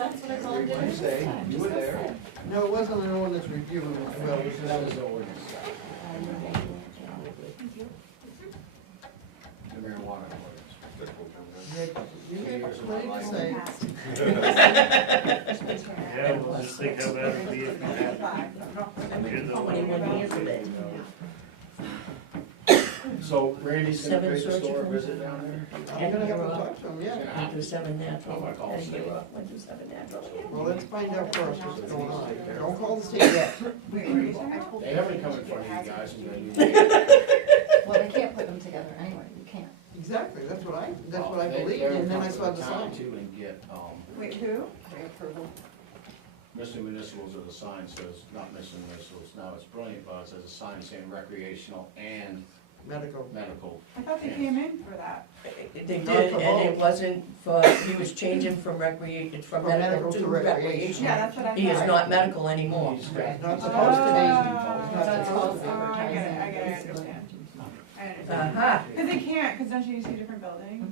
That's what I called it. Wednesday, you were there. No, it wasn't an ordinance review, well, it was That was the ordinance. The marijuana ordinance. you had plenty to say. Yeah, we'll just think how bad it'd be if you had. How many more years of it? So Randy's gonna Seven pay the store surgical. visit down there? I'm gonna have to talk to him, yeah. Went to 7 natural. Oh, I call And state. you're up, went to 7 natural. Well, let's find out first what's going on. Don't call the state yet. They haven't come in front of you guys and then you. Well, they can't put them together anyway, you can't. Exactly, that's what I They- believed, they'll and then come I to saw the town sign. too and get, Wait, who? Pre-approval. Mr. Municipals or the sign says, not Mr. Municipals, now it's brilliant, but it says a sign saying recreational and Medical. medical. I thought they came in for that. They did, and it wasn't for, he was changing from recreation, from medical to recreation. Yeah, that's what I thought. He is not medical anymore. He's It's got- not supposed to be. It's not That's supposed to supposed be. to Oh, I get it, I understand. I understand. Aha, Because they can't, because don't you use two different buildings?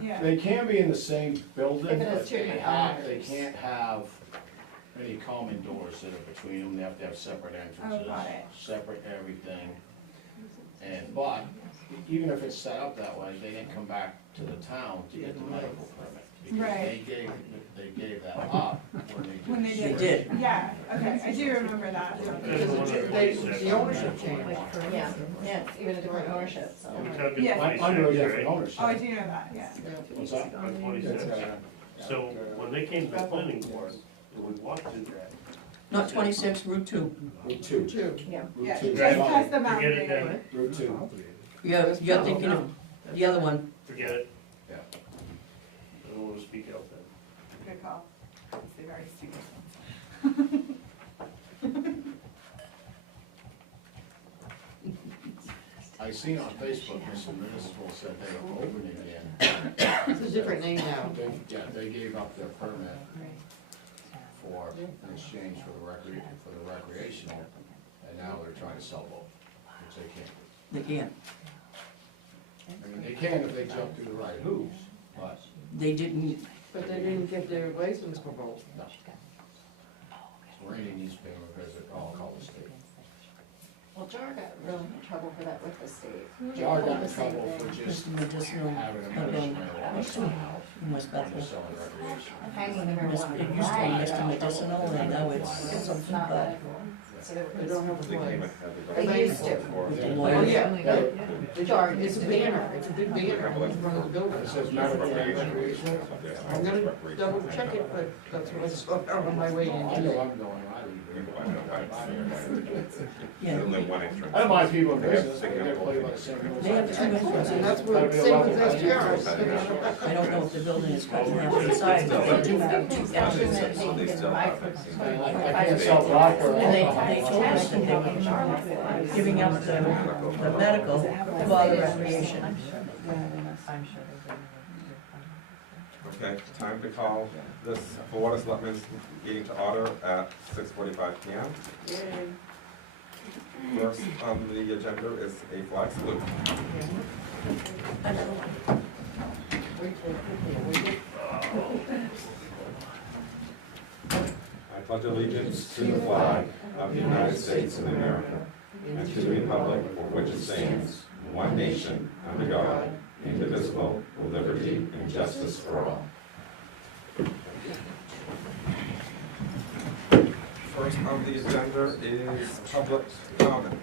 Yeah. They can be in the same building, If it has but two they different they owners. can't have any common doors that are between them, they have to have separate entrances, got it. separate everything. And, but, even if it's set up that way, they didn't come back to the town to get the medical permit. Because Right. they gave that up When they They did. did. Yeah, okay, I do remember that. Because the ownership changed. Yeah, yeah, it's even a different ownership, so. We're talking Yeah. Under a 26, different right? ownership. Oh, I do know that, yeah. What's that? On 26. So when they came to the planning board, we walked through that. not 26, Route 2. Route two. Two. Yeah. Route Yeah, two. just Drive past the Forget it mountain. then, Route two. You're thinking of the other one. forget it. Yeah. I don't want to speak out then. Good call. They've already seen this I seen on Facebook, Mr. Municipal said they were open again. It's a different name now. They gave up their permit for, in exchange for the recreational, and now they're trying to sell both, which they can't. They can't. I mean, they can if they jump through the right hoops, but They didn't, But they didn't get their license for both. no. Randy needs to pay them a visit, I'll call the state. Well, Jar got really in trouble for that with the state. Jar got The in same trouble for thing. just Mr. Medicinal, having a in medicinal marijuana sign out, West and Bethel. just selling recreational. Hanging the It marijuana. used to be Mr. Medicinal, and now it's something It's not but medical. So they They don't have a flag. They used to. with the Oh, lawyer. yeah. Jar It's used a to. banner, it's a big banner in front of the building. It says medical recreational. I'm gonna double check it, but that's what I saw on my way I in know today. I'm going, I leave. Yeah, I don't mind people in business, they get played by the same rules. they have two entrances. And that's what, same with STRs. I don't know if the building is cut in half inside, but they do have two entrances. I can't sell vodka or And they alcohol. told us that they were giving up the medical for the recreation. Okay, time to call this Board of Selectmen's meeting to order at 6:45 PM. First on the agenda is a flag salute. I pledge allegiance to the flag of the United States of America and to the republic for which it stands, one nation, under God, indivisible, with liberty and justice for all. First on the agenda is public comment.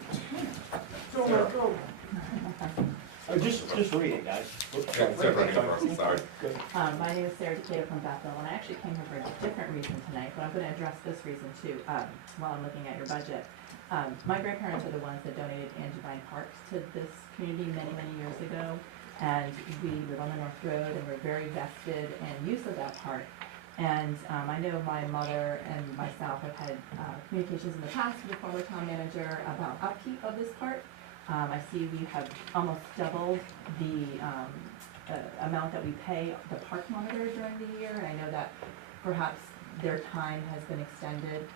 Sarah. Just read it, guys. Yeah, Sarah, right here first, sorry. My name is Sarah Decatur from Bethel, and I actually came here for a different reason tonight, but I'm going to address this reason too while I'm looking at your budget. My grandparents are the ones that donated Angevine Parks to this community many, many years ago, and we live on the North Road, and we're very vested in use of that park. And I know my mother and myself have had communications in the past with the former town manager about upkeep of this park. I see we have almost doubled the amount that we pay the park monitor during the year, and I know that perhaps their time has been extended.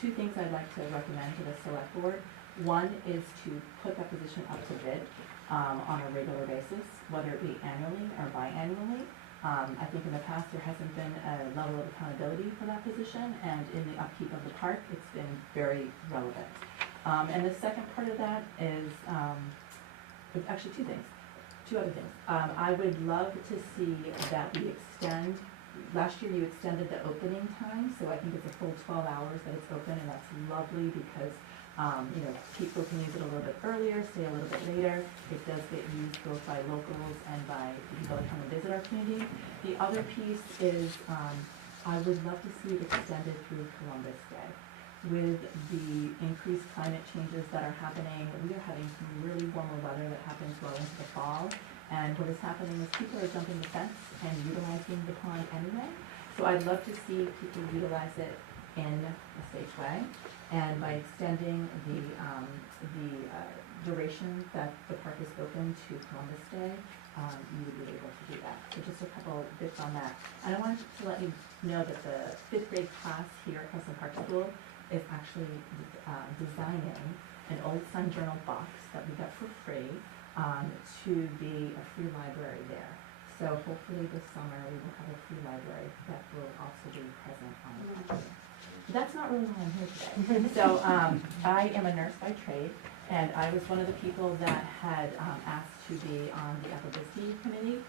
Two things I'd like to recommend to the select board. One is to put that position up to bid on a regular basis, whether it be annually or biannually. I think in the past, there hasn't been a level of accountability for that position, and in the upkeep of the park, it's been very relevant. And the second part of that is, actually two other things. I would love to see that we extend, last year you extended the opening time, so I think it's a full 12 hours that it's open, and that's lovely because people can use it a little bit earlier, stay a little bit later. It does get used both by locals and by people that come and visit our community. The other piece is, I would love to see it extended through Columbus Day. With the increased climate changes that are happening, we are having some really warmer weather that happens well into the fall. And what is happening is people are jumping the fence and utilizing the pond anyway. So I'd love to see people utilize it in the Stageway. And by extending the duration that the park is open to Columbus Day, you would be able to do that. So just a couple bits on that. And I wanted to let you know that the 5th grade class here at Crescent Park School is actually designing an Old Sun Journal box that we got for free to be a free library there. So hopefully this summer we will have a free library that will also be present on the property. That's not really why I'm here today. So I am a nurse by trade, and I was one of the people that had asked to be on the Ethel committee.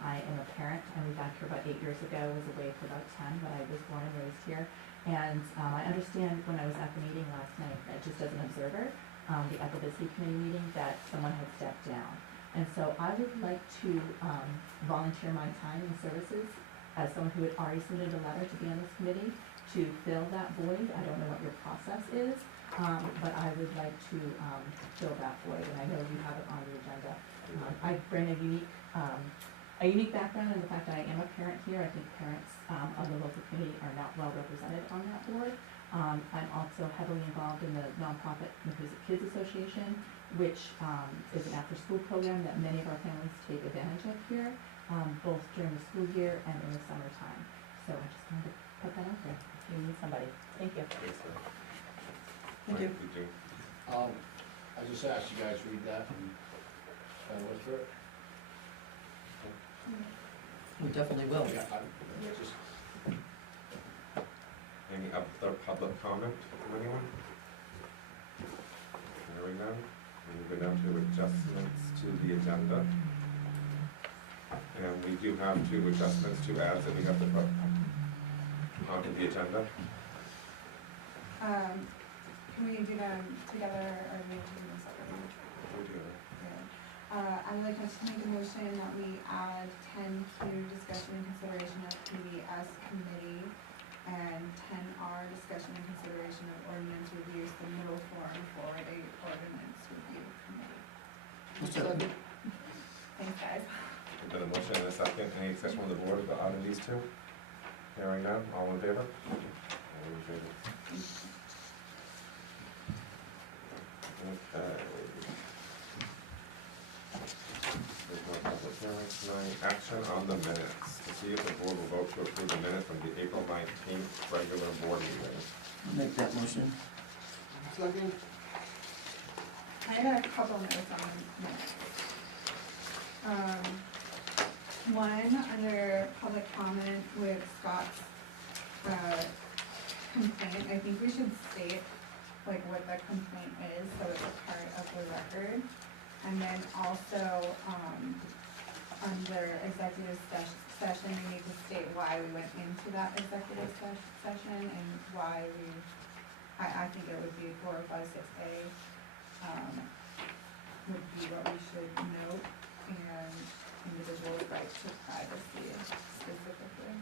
I am a parent. I moved back here about 8 years ago, was away for about 10, but I was born and raised here. And I understand when I was at the meeting last night, just as an observer, the Ethel committee meeting, that someone had stepped down. And so I would like to volunteer my time and services as someone who had already submitted a letter to be on this committee to fill that void. I don't know what your process is, but I would like to fill that void, and I know you have it on the agenda. I bring a unique background in the fact that I am a parent here. I think parents of the local community are not well represented on that board. I'm also heavily involved in the nonprofit Mackenzie Kids Association, which is an after-school program that many of our families take advantage of here, both during the school year and in the summertime. So I just wanted to put that out there if you need somebody. Thank you. Thank you. I just asked you guys to read that and look through it. We definitely will. Yeah, just, Any other public comment from anyone? Hearing none, moving on to adjustments to the agenda. And we do have 2 adjustments, 2 adds that we have to put onto the agenda. Can we do them together or do we do them separately? We'll do it. I would like to make a motion that we add 10Q discussion and consideration of PBS committee and 10R discussion and consideration of ordinance reviews, the middle forum for a ordinance review committee. Thanks, guys. We've got a motion and a second. Any discussion on the board about adding these 2? Hearing none, all in favor? All in favor. Okay. There's no public hearing tonight. Action on the minutes. To see if the board will vote to approve the minutes from the April 19th regular board meeting. Make that motion. Second. I got a couple notes on minutes. One, under public comment with Scott's complaint, I think we should state like what the complaint is, so it's a part of the record. And then also, under executive session, we need to state why we went into that executive session and why I think it would be 4056A, would be what we should note, and individuals' right to privacy specifically.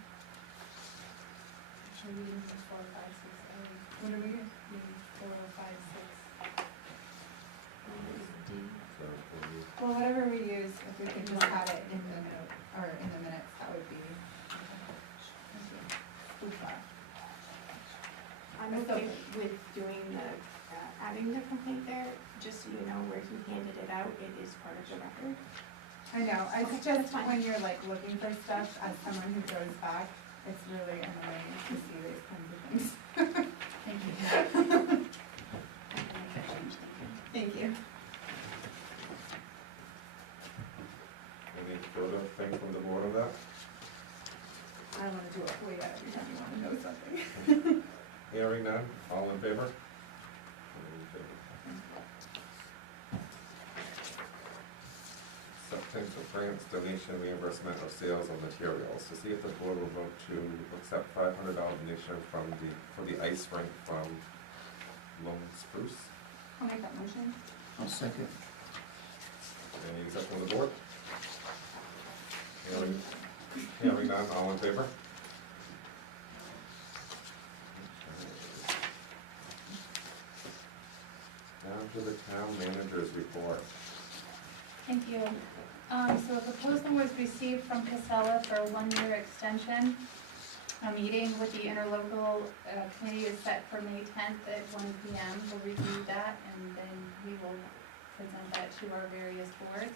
Should we use 456A? What are we? 456. Well, whatever we use, if we could just add it in the note, or in the minutes, that would be. I'm okay with doing the, adding the complaint there, just so you know where he handed it out, it is part of the record. I know, it's Okay, just that's fine. when you're like looking for stuff, as someone who goes back, it's really annoying to see these kinds of things. Thank you. Thank you. Any further thing from the board on that? Hearing none, all in favor? Acceptance of grants, donation, reimbursement of sales of materials. To see if the board will vote to accept $500 donation for the ice rink from Lone Spruce. I'll make that motion. I'll second. Any acceptance of the board? Hearing none, all in favor? Down to the town manager's report. Thank you. So a proposal was received from Casella for a one-year extension. A meeting with the interlocal committee is set for May 10th at 1 p.m. We'll review that and then we will present that to our various boards.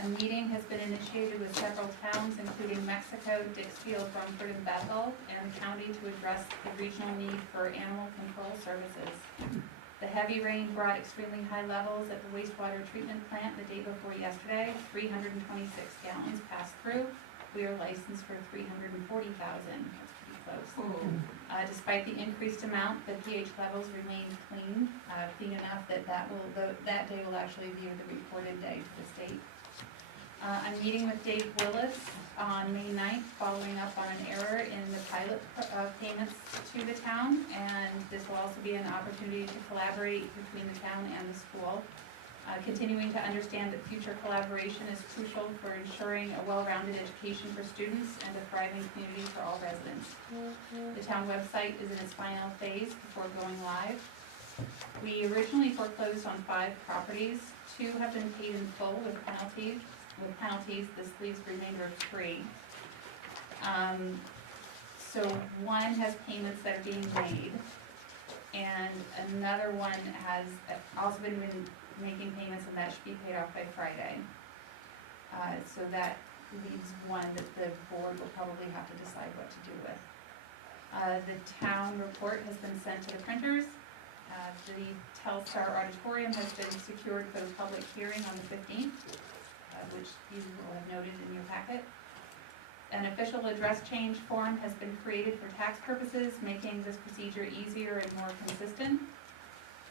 A meeting has been initiated with several towns, including Mexico, Dixfield, Rumford, and Bethel, and the county to address the regional need for animal control services. The heavy rain brought extremely high levels at the wastewater treatment plant the day before yesterday. 326 gallons passed through. We are licensed for 340,000. That's pretty close. Despite the increased amount, the pH levels remain clean, clean enough that that day will actually be the reported day to the state. I'm meeting with Dave Willis on May 9th, following up on an error in the pilot payments to the town, and this will also be an opportunity to collaborate between the town and the school. Continuing to understand that future collaboration is crucial for ensuring a well-rounded education for students and a thriving community for all residents. The town website is in its final phase before going live. We originally foreclosed on 5 properties. 2 have been paid in full with penalties. This leaves the remainder of 3. So one has payments that are being made, and another one has also been making payments, and that should be paid off by Friday. So that leaves one that the board will probably have to decide what to do with. The town report has been sent to the printers. The Telstar auditorium has been secured for the public hearing on the 15th. Which you will have noted in your packet. An official address change form has been created for tax purposes, making this procedure easier and more consistent.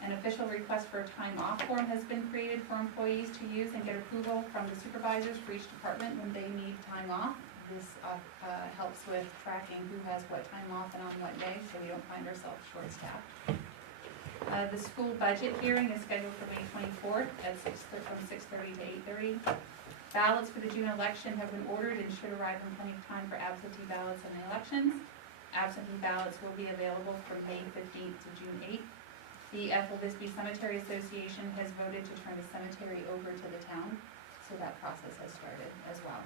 An official request for a time off form has been created for employees to use and get approval from the supervisors for each department when they need time off. This helps with tracking who has what time off and on what day, so we don't find ourselves short-staffed. The school budget hearing is scheduled for May 24th from 6:30 to 8:30. Ballots for the June election have been ordered and should arrive in plenty of time for absentee ballots in the elections. Absentee ballots will be available from May 15th to June 8th. The Ethel Bisbee Cemetery Association has voted to turn the cemetery over to the town, so that process has started as well.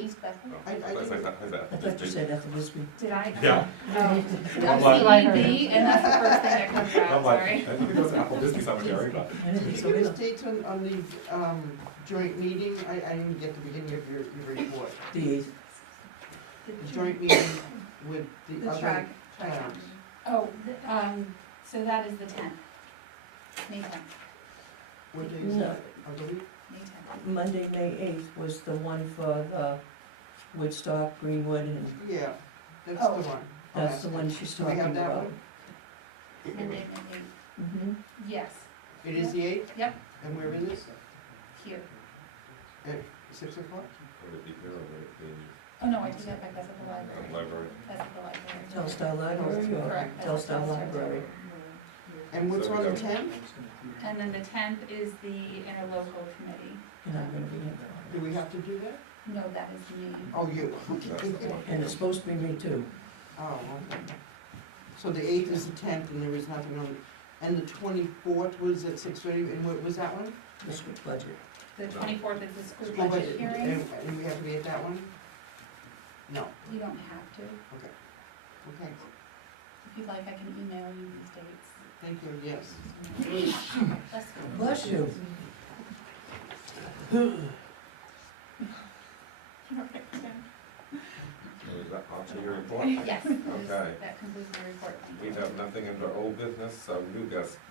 East Bethel. I thought you said Ethel Bisbee. Did I? Yeah. I'm C-E-B, and that's the first thing that comes out, sorry. I think it was Apple Disney Cemetery, but. I didn't Can think you so give either. us dates on the joint meeting? I didn't get the beginning of your report. The 8th. The joint meeting with the The other track. towns. Oh, so that is the 10th. May 10th, What day is No. that? I believe? May 10th. Monday, May 8th was the one for the Woodstock, Greenwood, and Yeah, that's Oh. the one. that's the one she's Do we talking have that about. one? Monday, May 8th. Mm-hmm. Yes, It is the 8th? Yep. And where is it? here. At 6 o'clock? Would it be here or would it be Oh, no, I take that back, that's at the library. in the library? That's at the library. Telstar Library or Correct, that's Telstar Telstar. Library. And what's So we on the got- 10th? And then the 10th is the interlocal committee. And I'm gonna be in. Do we have to do that? No, that is me. Oh, you. That's the one. And it's supposed to be me too. Oh, okay. So the 8th is the 10th and there is nothing on, and the 24th was at 6:30, and what was that one? The school budget. The 24th is the school School budget hearing. And we have to be at that one? No, You don't have to. okay. If you'd like, I can email you these dates. Thank you, yes. Let's go. Bless you. So is that onto your report? Yes, Okay. that concludes my report. Thank We you. have nothing under old business, so new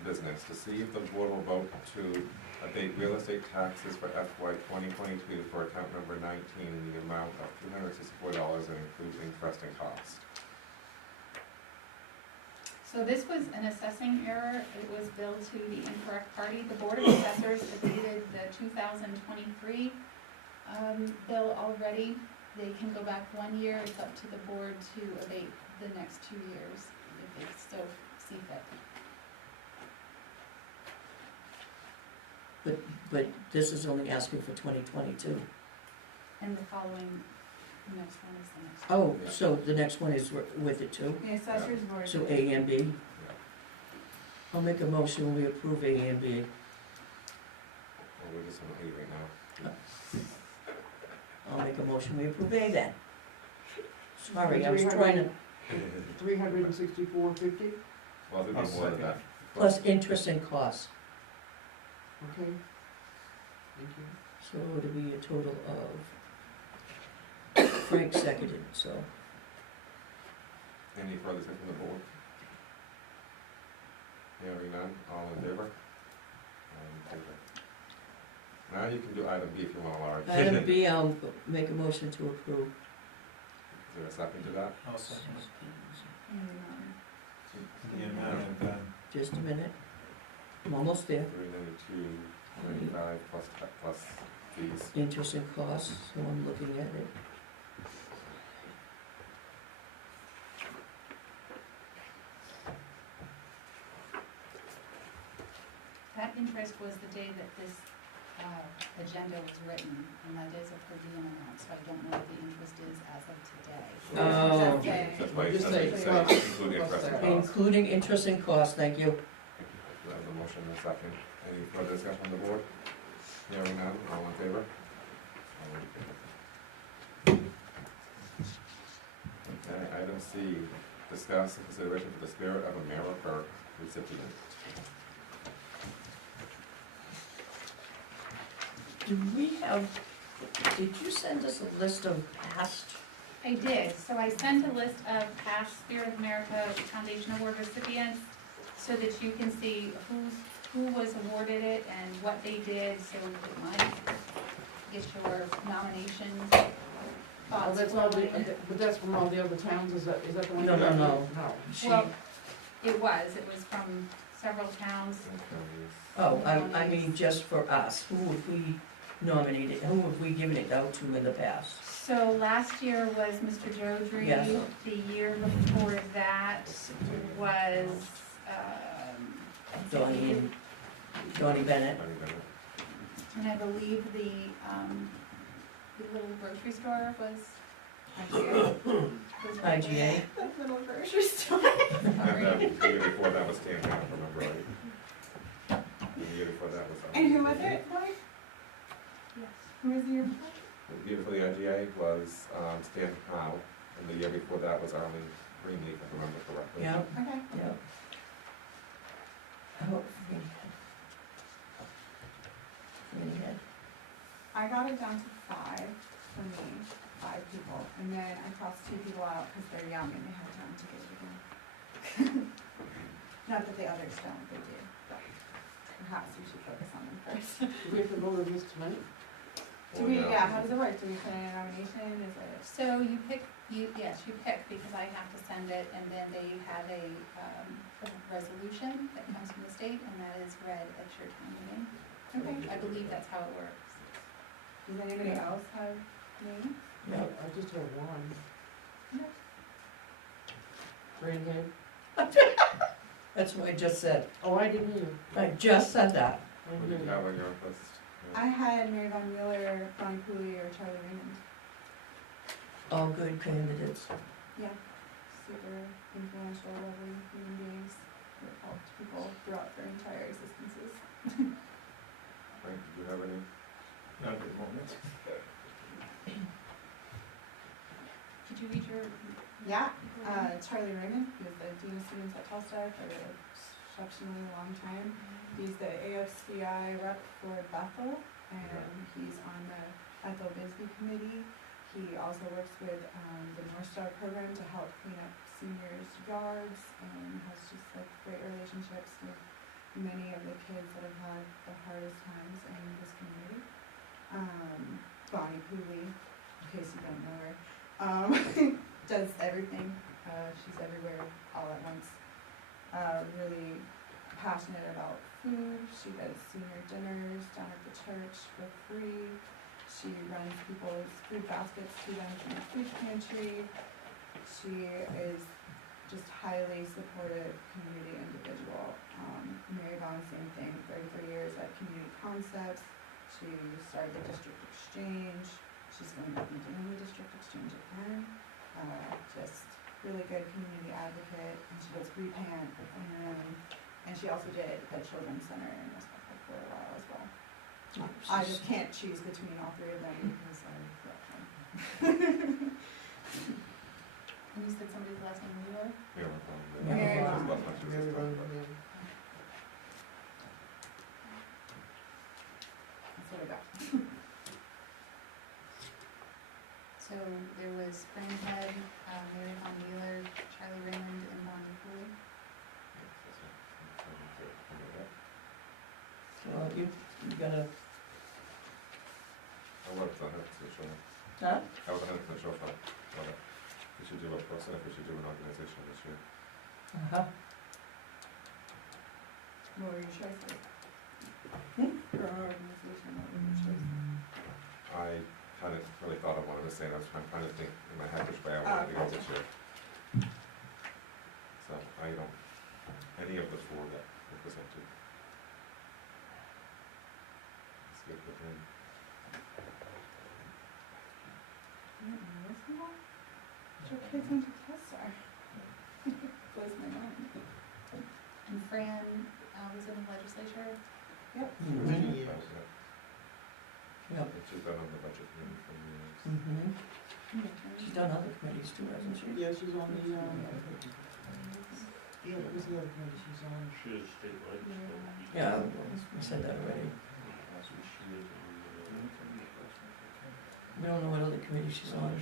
business, to see if the board will vote to abate real estate taxes for FY 2022 for account number 19 in the amount of $264 and including interest and cost. So this was an assessing error, it was billed to the incorrect party. The Board of Assessors abated the 2023 bill already. They can go back 1 year, it's up to the board to abate the next 2 years if they so see fit. But this is only asking for 2022. And the next one is the next. Oh, so the next one is with it too? The assessors board. So A and B? I'll make a motion, we approve A and B. Well, we're just on A right now. I'll make a motion, we approve A then. Sorry, I was trying to, $364.50, Well, there'd be more than that. plus interest and costs. okay. Thank you. So it'll be a total of, Frank seconded, so. Any further discussion from the board? Hearing none, all in favor? Now you can do item B if you want, Laura. Item B, I'll make a motion to approve. Is there a second to that? I'll second. And, The amount of, Just a minute. I'm almost there. 392.95 plus fees. Interest and costs, so I'm looking at it. That interest was the day that this agenda was written, and that is a per diem amount, so I don't know what the interest is as of today. Oh. That's why it Just says, say it plus- says include interest and plus cost. Including interest and costs, thank you. We have the motion in a second. Any further discussion on the board? Hearing none, all in favor? Okay, item C, discuss the consideration for the Spirit of America recipient. Do we have, did you send us a list of past? I did, so I sent a list of past Spirit of America Foundation Award recipients so that you can see who was awarded it and what they did, so it might get your nomination Oh, thoughts. that's all the, flowing. but that's from all the other towns, is that the one? No, you no, got? no. No. She, Well, it was from several towns. oh, I mean, just for us, who have we nominated, who have we given it out to in the past? So last year was Mr. Jodry. Yes. The year before that was, Donnie Bennett. and I believe the little grocery store was IGA. IGA. The little grocery store. And Sorry. the year before that was Stan, if I remember right. And the year before that was. And who was it, Mike? Yes. Who was the year before? The year before the IGA was Stan Howe, and the year before that was Arlene Greenleaf, if I remember correctly. Yeah, Okay. yeah. Oh, Greenhead. I got it down to 5 for me, 5 people, and then I crossed 2 people out because they're young and they have time to get it again. Not that the others don't, they do, but perhaps we should focus on them first. Do we have to vote on this tonight? Do we, yeah, how does it work? Do we put in a nomination, is it? So you pick, yes, you pick, because I have to send it, and then they have a resolution that comes from the state, and that is read at your town meeting. Okay, I believe that's how it works. Does anybody else have names? Yeah. I just have one. No. Greenhead? That's what I just said. Oh, I didn't hear. I just said that. I Who didn't did you hear. have on your list? I had Mary Von Wheeler, Bonnie Cooley, or Charlie Raymond. All good candidates. Yeah, super influential, lovely human beings who have helped people throughout their entire existences. Frank, did you have any? not at the moment. Could you read your? Yeah, Charlie Raymond, he was the Dean of Students at Telstar for an exceptionally long time. He's the AFCI rep for Bethel, and he's on the Bethel Bisbee Committee. He also works with the North Star program to help clean up seniors' yards, and has just like great relationships with many of the kids that have had the hardest times in this community. Bonnie Cooley, in case you don't know her. does everything, she's everywhere all at once. Really passionate about food, she does senior dinners down at the church for free. She runs people's food baskets to them from the food pantry. She is just highly supportive community individual. Mary Vaughn, same thing, 33 years at Community Concepts. She started the district exchange. She's going to be doing the district exchange again. Just really good community advocate, and she does repant, and she also did the children's center in West Bethel for a while as well. I just can't choose between all three of them because I love them. And you said somebody's last name Wheeler? Mary Vaughn. Mary Vaughn, yeah. That's what I got. So there was Fran Head, Mary Von Wheeler, Charlie Raymond, and Bonnie Poole. Well, you gotta, I worked on it, so sure. huh? I was 100% sure for it. We should do a process, we should do an organization this year. Uh-huh. What were your choices? For our organization, what were your choices? I hadn't really thought of what I was saying, I was trying to think in my head which way I wanted to go this year. So I don't, any of the four that were presented. Let's get with him. Your kids went to Tessa. Blows my mind. And Fran was in the legislature. Yep. Many years. Yep. She's been on the budget committee for years. Mm-hmm. She's done other committees too, hasn't she? Yeah, she's on the, yeah, what was the other committee she's on? She is state legislature. Yeah, we said that already. We don't know what other committee she's on.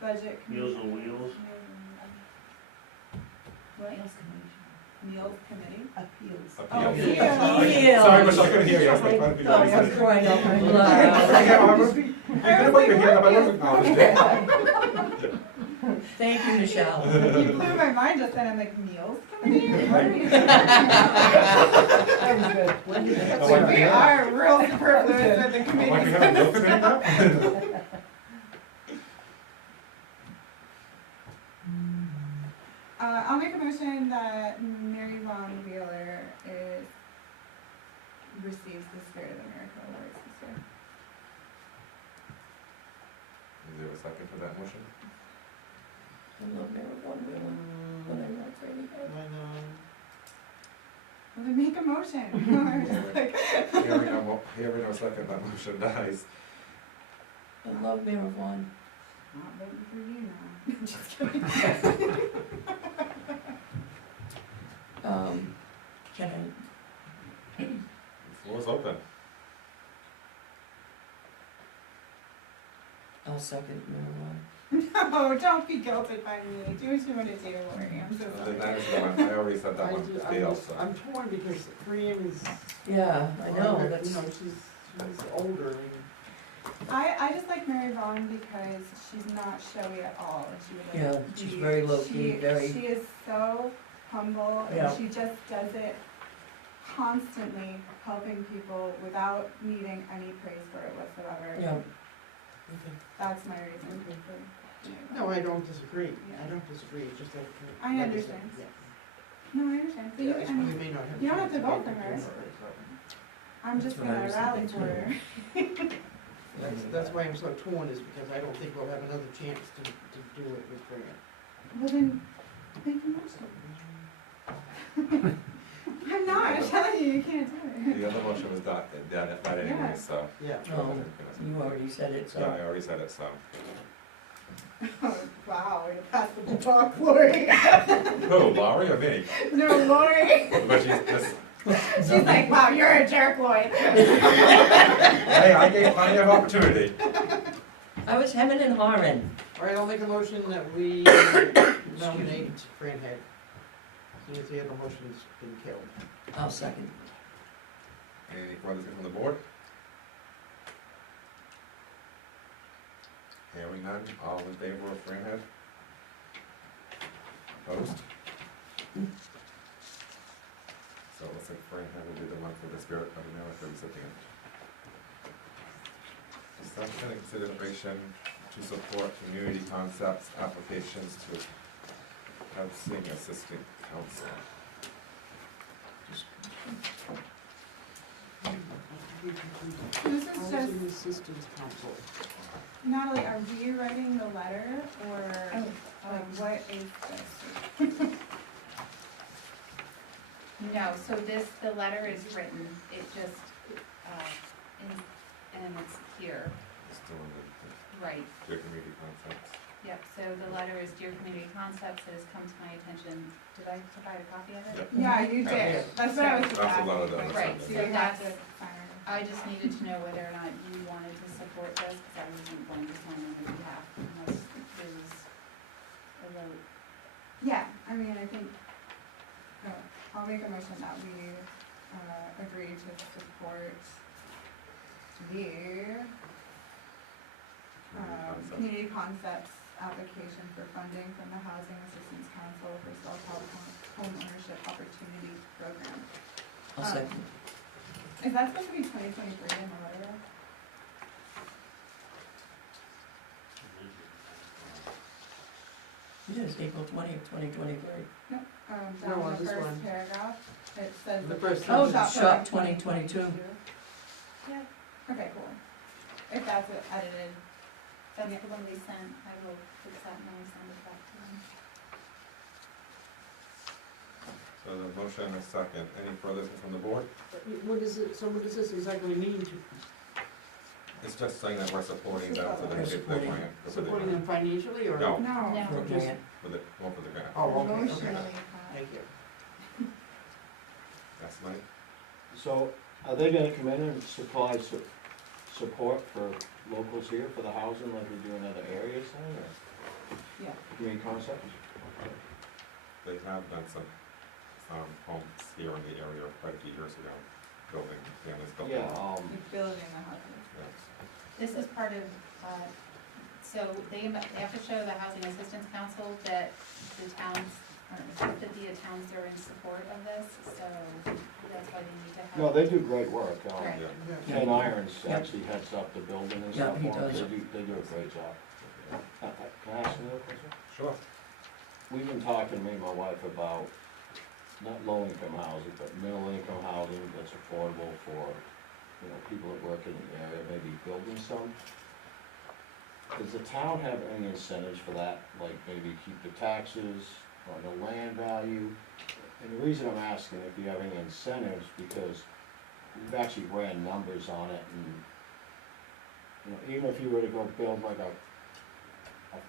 Budget committee. Meals on Wheels. What else committee? Meals committee? Appeals. Oh, Appeals. Appeals. Sorry, Michelle, I couldn't hear you, I was like, trying to be. Oh, I'm crying out my blood. You're gonna put your hand up, I wasn't acknowledged it. Thank you, Michelle. You blew my mind just then, I'm like, meals committee? What are you That was good. When did that Oh, start? We are real superfluous with the Like we committees. haven't built it in now? I'll make a motion that Mary Von Wheeler receives the Spirit of America Awards this year. Is there a second to that motion? I love marijuana, but I'm not ready. Well, then make a motion. I was just like, Hearing no second, that motion dies. I love marijuana. not voting for you now. Just kidding. Can The floor's open. I'll second marijuana. No, don't be guilted by me. Do what you want to do, Lori. I'm so Then that is sorry. the one, I already said that one to Dale, so. I'm torn because Fran is. Yeah, I know, You that's, know, she's older and. I just like Mary Vaughn because she's not showy at all, and she would like. yeah, she's very low key, very, She is so humble, Yeah. and she just does it constantly, helping people without needing any praise for it whatsoever. yeah. That's my reason for. No, I don't disagree. Yeah. I don't disagree, it's just that. I understand. Yes. No, I understand. So Yeah, you, we I mean, may not have. you don't have to chance vote for get her. this, I'm just That's what I gonna was rally thinking for her. That's why I'm so torn, is because I don't think we'll have another chance to do it with Fran. Well then, make a motion. I'm not, I'm telling you, you can't do it. The other motion was done anyway, Yeah. so. Yeah. Oh, you already said it, Yeah, I so. already said it, so. Oh, wow, way to pass the talk, Lori. Who, Laurie or me? No, Lori. But she's just, She's like, wow, you're a jerk, Lloyd. hey, I gave plenty of opportunity. I was hemming and hawing. All right, I'll make a motion that we nominate Fran Head. As soon as the other motion's been killed. I'll second. Any further from the board? Hearing none, all in favor of Fran Opposed? So it looks like Fran will be the one for the Spirit of America recipient. Discussion and consideration to support community concepts applications to housing assistant council. This is Housing Assistance Council. Natalie, are we writing the letter, or, like, what is this? No, so the letter is written, it just, and it's here, Still in right. the community concepts. Yep, so the letter is Dear Community Concepts, it has come to my attention, did I provide a copy of it? Yep. Yeah, you did, that's what I was just That's a asking. lot of that. Right, So so you have that's, to sign it. I just needed to know whether or not you wanted to support this, because I wasn't going to sign on your behalf unless there was a vote. Yeah, I mean, I think, I'll make a motion that we, agree to support the, community concepts application for funding from the Housing Assistance Council for Self-Help Home Ownership Opportunity Program. I'll second. Is that supposed to be 2023 in the letter? It is April 20th, 2023. Down No, on in the this first one. paragraph, it says. The first Oh, one. shop 2022. Yeah. Okay, cool. If that's edited, That's the one we sent, I will fix that and I'll send it back to them. So the motion and a second. Any further from the board? What is it, so what does this exactly mean to, It's just saying that we're supporting them for the We're grant. supporting. supporting them financially, or? No. no. No. For Just- grant. For the, one for the grant. Oh, okay, okay, Emotionally, thank you. That's money? So, are they gonna come in and supply support for locals here for the housing like we do in other areas then, or? Yeah. Community concepts? They have done some homes here in the area quite a few years ago, building, families building. Yeah, Like building the houses. Yes. this is part of, so they have to show the Housing Assistance Council that the towns, or that the towns are in support of this, so that's why they need to have. no, they do great work, Right. Yeah. Yeah. Ken Irons Yep. actually heads up the building and Yeah, stuff he for them, does. they do a great job. Can I ask another question? Sure. We've been talking, me and my wife, about not low-income housing, but middle-income housing that's affordable for, you know, people that work in the area, maybe building some. Does the town have any incentives for that, like maybe keep the taxes or the land value? And the reason I'm asking if you have any incentives, because we've actually ran numbers on it, and, you know, even if you were to go build like a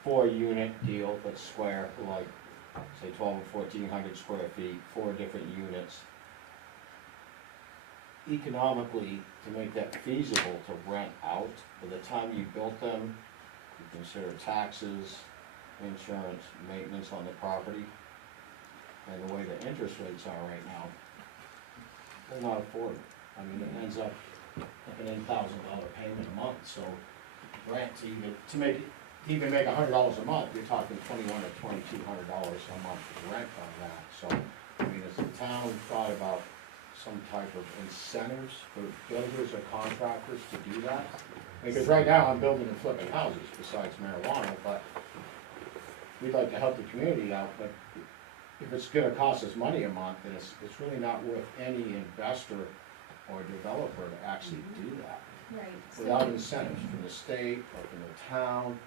4-unit deal that's square, like, say 1,200 or 1,400 square feet, 4 different units. Economically, to make that feasible to rent out, by the time you built them, you consider taxes, insurance, maintenance on the property, and the way the interest rates are right now, they're not affordable. I mean, it ends up like an $8,000 payment a month, so rent to even make $100 a month, you're talking $2,100 or $2,200 a month rent on that. So, I mean, has the town thought about some type of incentives for builders or contractors to do that? Because right now, I'm building and flipping houses besides marijuana, but we'd like to help the community out, but if it's gonna cost us money a month, then it's really not worth any investor or developer to actually do that. Right, Without so, incentives from the state or from the town,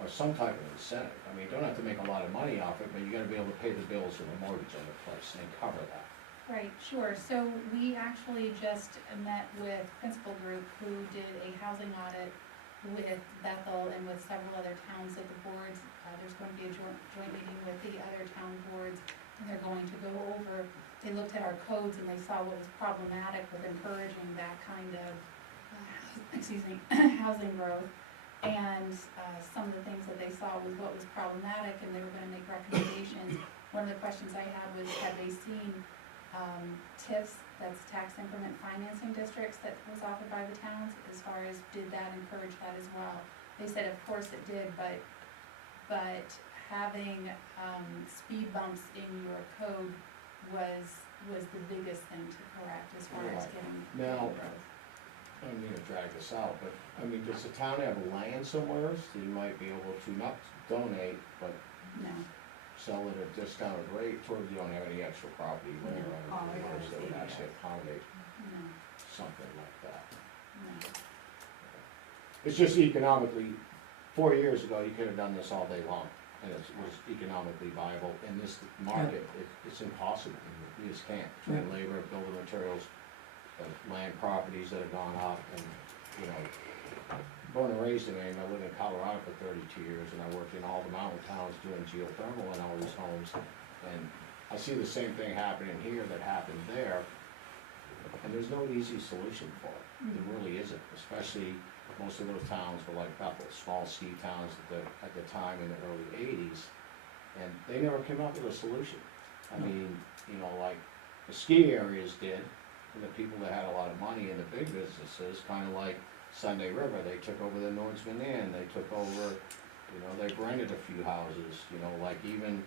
or some type of incentive. I mean, you don't have to make a lot of money off it, but you gotta be able to pay the bills and the mortgage on the place and cover that. right, sure, so we actually just met with Principal Group who did a housing audit with Bethel and with several other towns of the boards. There's going to be a joint meeting with the other town boards, and they're going to go over, they looked at our codes and they saw what was problematic with encouraging that kind of, housing growth. And some of the things that they saw was what was problematic, and they were gonna make recommendations. One of the questions I had was, have they seen TIFs, that's tax increment financing districts, that was offered by the towns, as far as did that encourage that as well? they said, of course it did, but having, speed bumps in your code was the biggest thing to correct as far as Right. getting Now- growth. I don't mean to drag this out, but, I mean, does the town have land somewhere that you might be able to not donate, but No, sell it at a discounted rate, towards you don't have any extra property when you're Oh, on I the gotta that would see actually that. accommodate no, something like that? no. It's just economically, 4 years ago, you could have done this all day long, and it was economically viable. In this market, it's impossible, you just can't, between labor, building materials, land properties that have gone up, and, you know, born and raised in Maine, I lived in Colorado for 32 years, and I worked in all the mountain towns doing geothermal in all these homes, and I see the same thing happening here that happened there, and there's no easy solution for it, there really isn't, especially most of those towns were like Bethel, small ski towns at the time in the early 80s, and they never came up with a solution. I mean, you know, like, the ski areas did, and the people that had a lot of money and the big businesses, kinda like Sunday River, they took over the Nordsman Inn, they took over, you know, they rented a few houses, you know, like even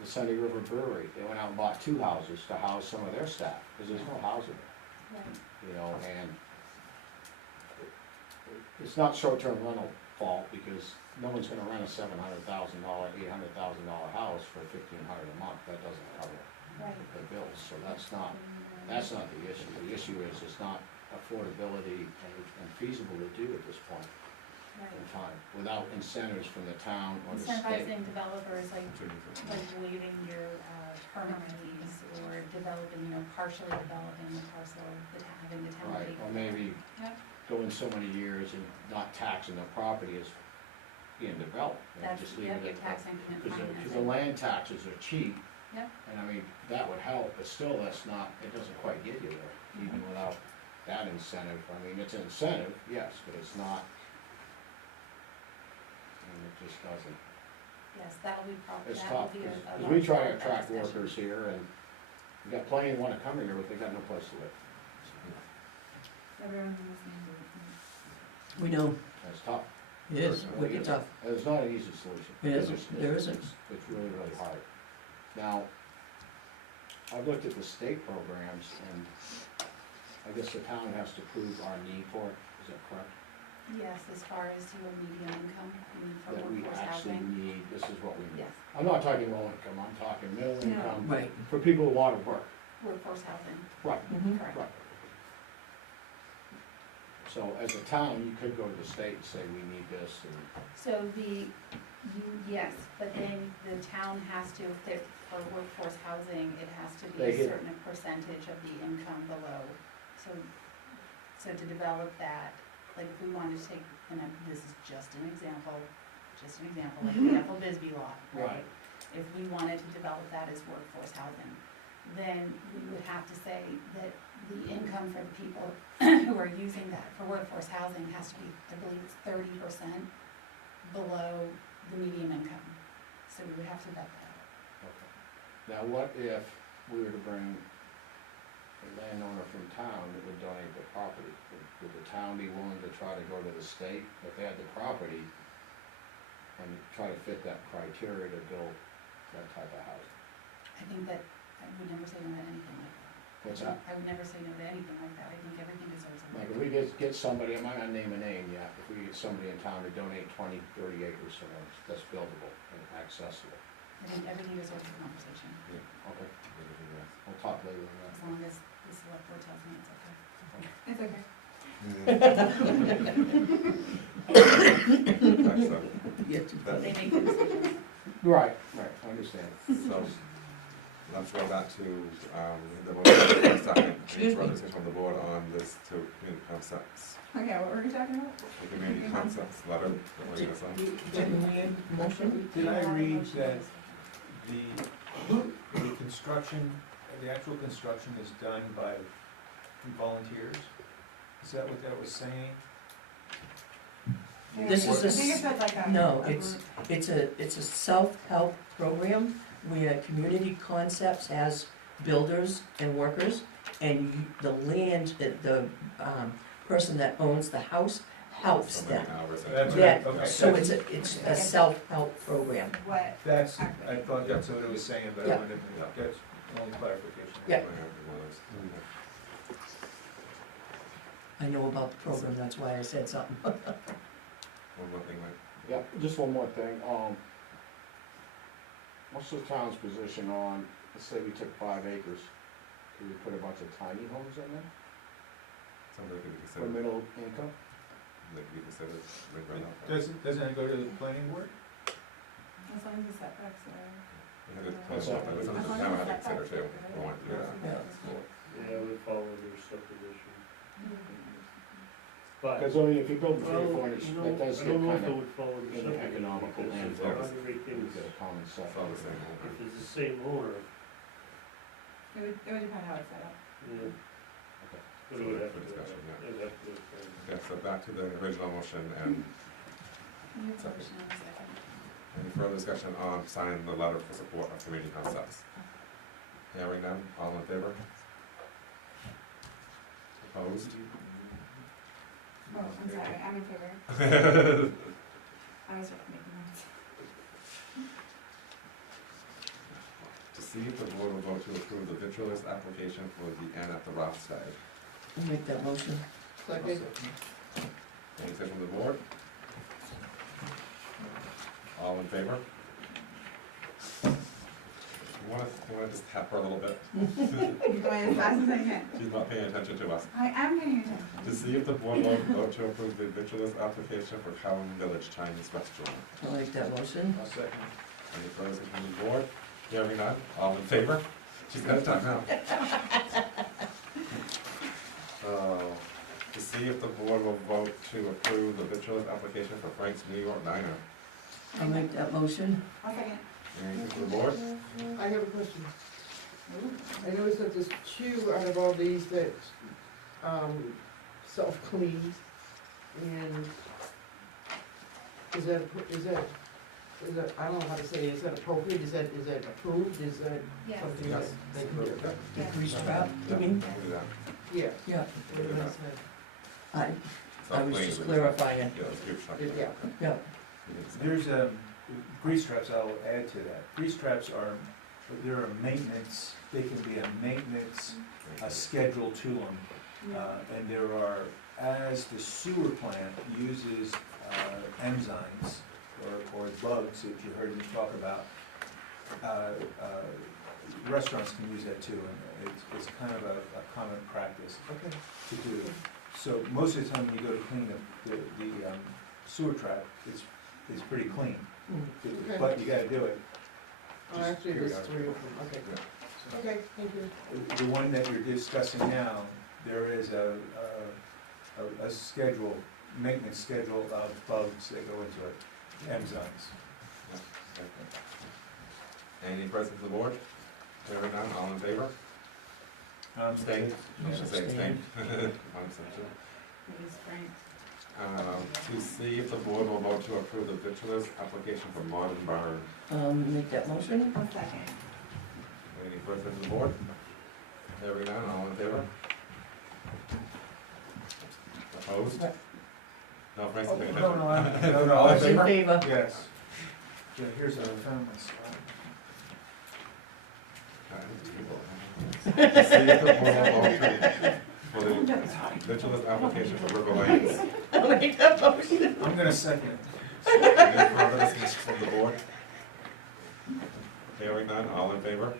the Sunday River Brewery, they went out and bought 2 houses to house some of their staff, cause there's no housing there, Right. you know, and it's not short-term rental fault, because no one's gonna rent a $700,000, $800,000 house for $1,500 a month, that doesn't cover Right. the bills, so that's not the issue. The issue is it's not affordability and feasible to do at this point Right. in time, without incentives from the town or the state. Incentivizing developers, like waiving your, permit fees, or developing, you know, partially developing the parcel, having the town pay Right, for or that. maybe Yep. going so many years and not taxing the property as being developed, and That's, just leave yep, it your at tax that. increment Because the financing. land taxes are cheap. Yep. And I mean, that would help, but still, that's not, it doesn't quite get you there, even without that incentive. I mean, it's an incentive, yes, but it's not, and it just doesn't. Yes, that'll be probably, It's that will tough, be a because large we try part to of that attract discussion. workers here, and we got plenty that wanna come here, but they got no place to live. Everyone listening to We know, That's tough. it is, It wicked is. tough. And it's not an easy solution. It isn't, there isn't. It's really, really hard. Now, I've looked at the state programs, and I guess the town has to prove our need for it, is that correct? Yes, as far as your medium income, you need for That we workforce actually housing. need, this is what we need. Yes, I'm not talking low income, I'm talking middle Yeah. income, Right. for people who wanna work. workforce housing, Right, Mhm. correct. right. So as a town, you could go to the state and say, we need this, and, So yes, but then the town has to, for workforce housing, it has to be They a hit- certain percentage of the income below. So to develop that, like if we wanted to take, and this is just an example, like the Bethel Bisbee lot, right? Right. If we wanted to develop that as workforce housing, then we would have to say that the income for the people who are using that for workforce housing has to be, I believe it's 30% below the median income. So we would have to vet that. okay. Now, what if we were to bring a landowner from town that would donate the property? Would the town be willing to try to go to the state, if they had the property, and try to fit that criteria to build that type of housing? I think that I would never say no to anything like that. What's that? I would never say no to anything like that. I think everything deserves a Like, right. if we get somebody, I might not name a name yet, if we get somebody in town to donate 20, 30 acres somewhere that's buildable and accessible. I think everything deserves a conversation, Okay. We'll talk later on as long as the select board tells me it's okay. It's okay. Yet to But they make the decisions. that. Right, I understand. So, let's go back to, the motion for a second, any further discussion from the board on this to community concepts? Okay, what were we talking about? The community concepts letter that we're gonna send? Didn't we motion? Did I have a read motion that to the construction, the actual construction is done by volunteers? Is that what that was saying? This is I think it said like a. No, a it's group. it's a self-help program where Community Concepts has builders and workers, and the land, the person that owns the house helps So many them. hours. That's Yeah, right, okay. so it's a self-help program. What, That's, I thought that's what it was saying, but I Yeah. wanted, that's only clarification. Yeah. I know about the program, that's why I said something. One more thing, Mike. Yeah, just one more thing, what's the town's position on, let's say we took 5 acres, could we put a bunch of tiny homes in there Something that could be for considered, middle income? that could be considered, like, right now. Doesn't it go to the planning board? as long as the setbacks are. We had it planned out, but it was something the town had to consider too, we wanted to do that. Yeah. Yeah, we follow their subdivision. But, Because I mean, if you build well, 3 or 4 inch, you know, that does I get don't know if kind it of would follow the subdivision. economical because land it's for not us. everything's- Get a common It's all the setback. same. If it's the same owner, It would depend how it's set up. yeah. Okay. But it would have For to, discussion, yeah. it'd have to. Okay, so back to the original motion, and You have a motion in a second. any further discussion on signing the letter for support of community concepts? Hearing none, all in favor? Opposed? Oh, I'm sorry, I'm in favor. I was making notes. To see if the board will vote to approve the vitriolist application for the Inn at the Rothschild. I'll make that motion. Second, Any discussion from the board? All in favor? You wanna just tap her a little bit? You're going as fast as I can. She's not paying attention to us. I am paying attention. To see if the board will vote to approve the vitriolist application for Cowan Village Chinese Restaurant. I'll make that motion. I'll second. Any further discussion from the board? Hearing none, all in favor? She's got to talk now. To see if the board will vote to approve the vitriolist application for Frank's New York Diner. I'll make that motion. I'll second. Anything from the board? I have a question. I noticed that there's 2 out of all these that, self-clean, and is that, I don't know how to say it, is that appropriate, is that approved, is that Yes. something that Yes. they can do? The grease trap, you Yeah, mean? we can do that. Yeah. Yeah, What did I say? I was Self-clean, just we clarifying. Yeah, let's keep track. Yeah. Yeah, There's grease traps, I'll add to that. Grease traps are, they're a maintenance, they can be a maintenance, a schedule to them. And there are, as the sewer plant uses enzymes or bugs that you heard me talk about, restaurants can use that too, and it's kind of a common practice Okay. to do. So most of the time when you go to clean the sewer trap, it's pretty clean, Okay. but you gotta do it. Oh, just actually, there's periodically. 3 of them, okay. Okay, thank you. The one that you're discussing now, there is a schedule, maintenance schedule of bugs that go into it, enzymes. Any questions from the board? Hearing none, all in favor? Abstain? I should say abstain. One abstention. It is Frank. To see if the board will vote to approve the vitriolist application for Modern Barn. make that motion. I'll second. Any questions from the board? Hearing none, all in favor? Opposed? No, Frank's paying No, attention. no, I'm No, no, All in in favor? favor. Yes. Yeah, here's a family spot. To see if the board will vote to, for the vitriolist application for River Lanes. I'll make that motion. I'm gonna second. Any further discussion from the board? Hearing none, all in favor?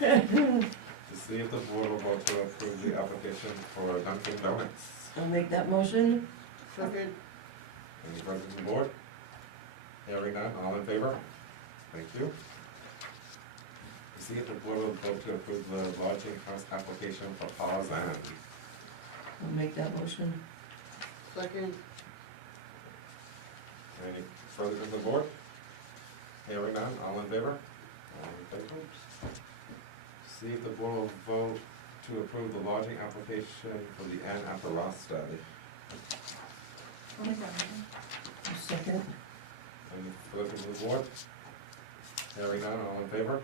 To see if the board will vote to approve the application for Dunkin' Donuts. I'll make that motion. Second, Any questions from the board? Hearing none, all in favor? Thank you. To see if the board will vote to approve the lodging house application for Paul's End. I'll make that motion. second, Any further from the board? Hearing none, all in favor? All in favor? See if the board will vote to approve the lodging application for the Inn at the Rothschild. I'll make that motion. Second. Any further from the board? Hearing none, all in favor?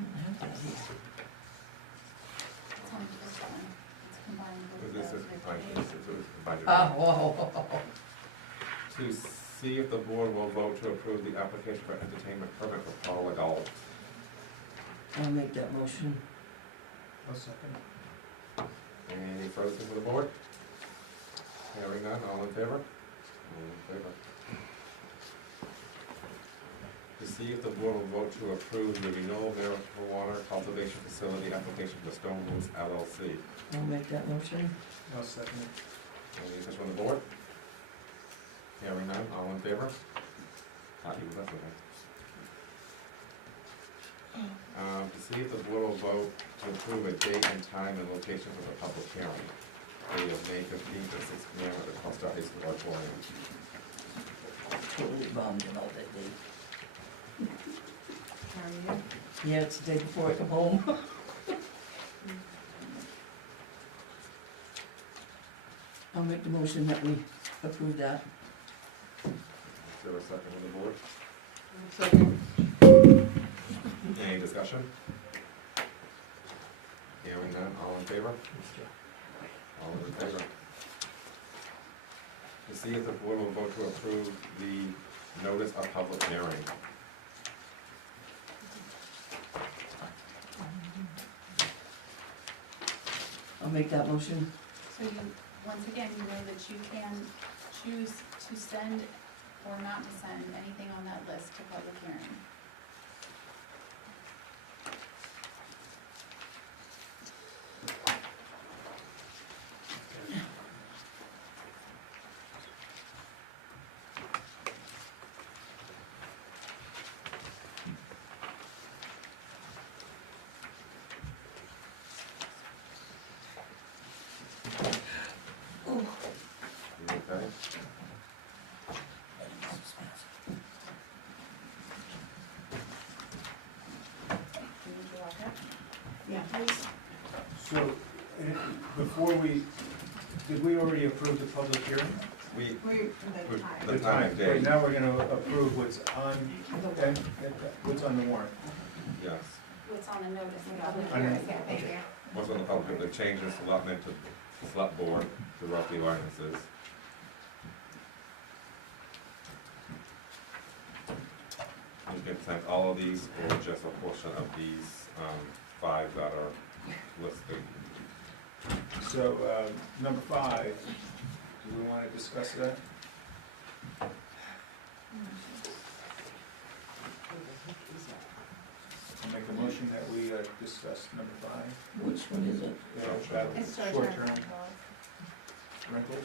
It's on the first one. It's combined with This the is combined, fifteen. this is combined. Whoa. To see if the board will vote to approve the application for entertainment permit for Paula Gall. I'll make that motion. I'll second. Any further from the board? Hearing none, all in favor? All in favor. To see if the board will vote to approve the renewal marijuana cultivation facility application for Stone Roots LLC. I'll make that motion. I'll second it. Any discussion on the board? Hearing none, all in favor? You was up with that. To see if the board will vote to approve a date and time and location for the public hearing. Date of May 15th at 6 p.m. at the Cluster High School auditorium. Totally bummed about that day. Are you? Yeah, it's the day before I come home. I'll make the motion that we approve that. Is there a second on the board? Second. Any discussion? Hearing none, all in favor? All in favor. To see if the board will vote to approve the notice of public hearing. I'll make that motion. So you, once again, you know that you can choose to send or not to send anything on that list to public hearing. Okay? Yeah, please. So, before did we already approve the public hearing? We, The time. the time, Right, date, now we're gonna approve what's on, and what's on the warrant. yes. What's on the notice of public I know. hearing. Yeah, thank you. What's on the public, the changes allotment to select board throughout the ordinances. You can send all of these or just a portion of these, 5 that are listed. So, number 5, do we wanna discuss that? I'll make a motion that we discuss number 5. Which one is it? About It's short-term rentals. rentals.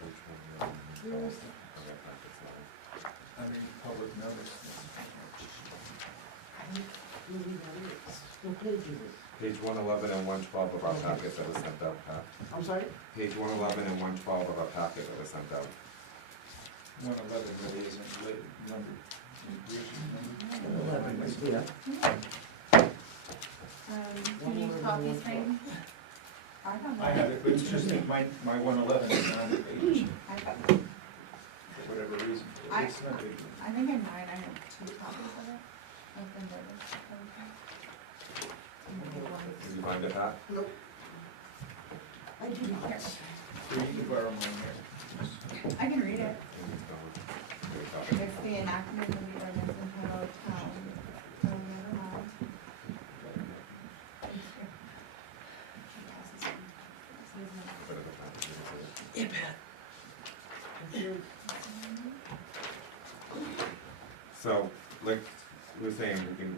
Which one? Okay, that's fine. I mean, public notice. What page is it? Page 111 and 112 of our packet that was sent out, Pat. I'm sorry? Page 111 and 112 of our packet that was sent out. 111 really isn't numbered. Eleven right there. Do you need copies, Frank? I don't know. I have it, but it's just that my 111 is not on the page, I thought- for whatever reason. It's not big. I think in mine I have 2 copies of it. Of the notice. Did you find it, Pat? Nope. I do not. So you can borrow mine here. I can read it. Here we go. It's the enactment of the ordinance entitled Town of Rivermont. Bit of a packet, you can see it. Yeah, Pat. So, like we were saying, we can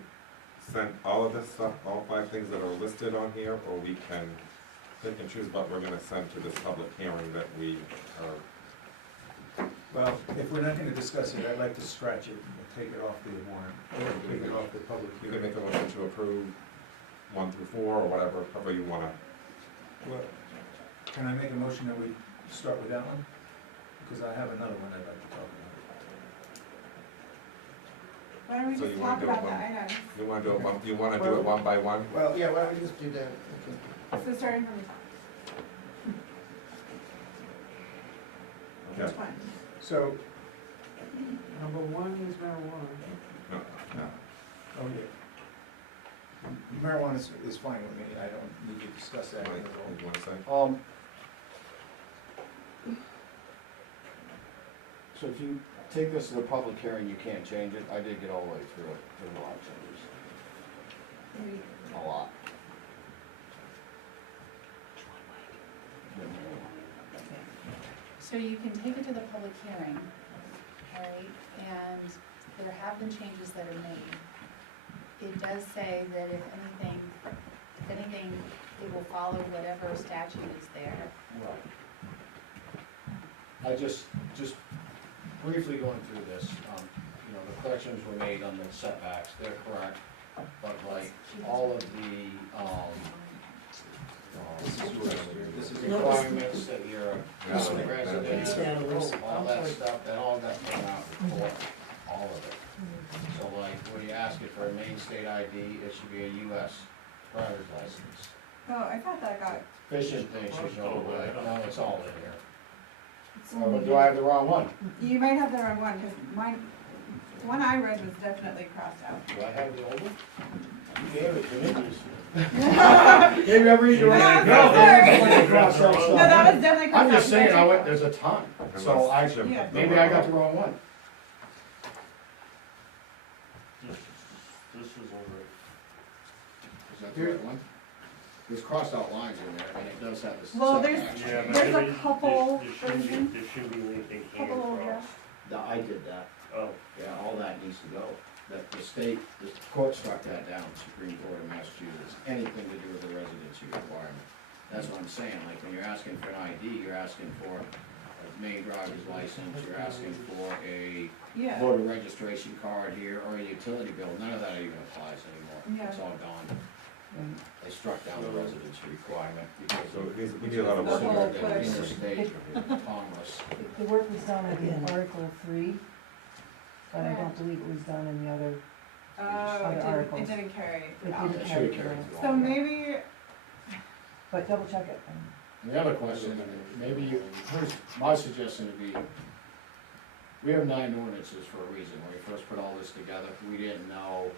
send all of this stuff, all 5 things that are listed on here, or we can pick and choose what we're gonna send to this public hearing that we are. Well, if we're not gonna discuss it, I'd like to scratch it and take it off the warrant, or take it off the public You can hearing. make a motion to approve 1 through 4, or whatever, however you wanna. Well, can I make a motion that we start with that one? Because I have another one I'd like to talk about. Why don't we So just you wanna talk do it about the one- items? You wanna do it one, you wanna do it one by one? Well, yeah, why don't we just do that? Okay. So starting from the top, Okay. which one? So, Number 1 is marijuana. No, no. Oh, yeah. Marijuana is fine with me, I don't need to discuss that. Mike, you wanna say? So if you take this to the public hearing, you can't change it, I did get all the way through it, there's a lot of changes. A lot. So you can take it to the public hearing, alright, and there have been changes that are made. It does say that if anything, it will follow whatever statute is there. Right. I just briefly going through this, you know, the corrections were made on the setbacks, they're correct, but like, all of the, This is requirements that you're a This valid way. resident, It's all that stuff, that all got thrown out in court, all of it. So like, when you ask it for a main state ID, it should be a US driver's license. Oh, I thought that got, Fishing thing should go away, no, it's all in here. it's Or do I have the wrong one? you might have the wrong one, cause mine, the one I read was definitely crossed out. Do I have the old one? You gave it to me. No, Maybe I'm reading the No, wrong. I'm so sorry. Cross out stuff. that was definitely crossed out. I'm just saying, there's a ton, so Yeah. maybe I got the wrong one. This is all right. Is that the right one? There's crossed out lines in there, and it does have this. Well, there's- setback. Yeah, but There's a there- couple there shouldn't be, versions. there shouldn't be anything hand Couple, yeah. crossed. I did that. Oh, Yeah, all that needs to go. That the court struck that down, Supreme Court of Massachusetts, anything to do with the residency requirement. That's what I'm saying, like, when you're asking for an ID, you're asking for a Maine driver's license, you're asking for a Yeah, voter registration card here, or a utility bill, none of that even applies anymore. Yeah. It's all gone. They struck down the residency requirement because So of we need a lot of The work. whole here. push. interstate commerce. The work was done in Article 3, but I don't believe it was done in the other. oh, Other it articles. didn't carry. It out. didn't It carry should carry through. through. So maybe, But double check it. And the other question, maybe here's my suggestion would be, we have 9 ordinances for a reason. When we first put all this together, we didn't know,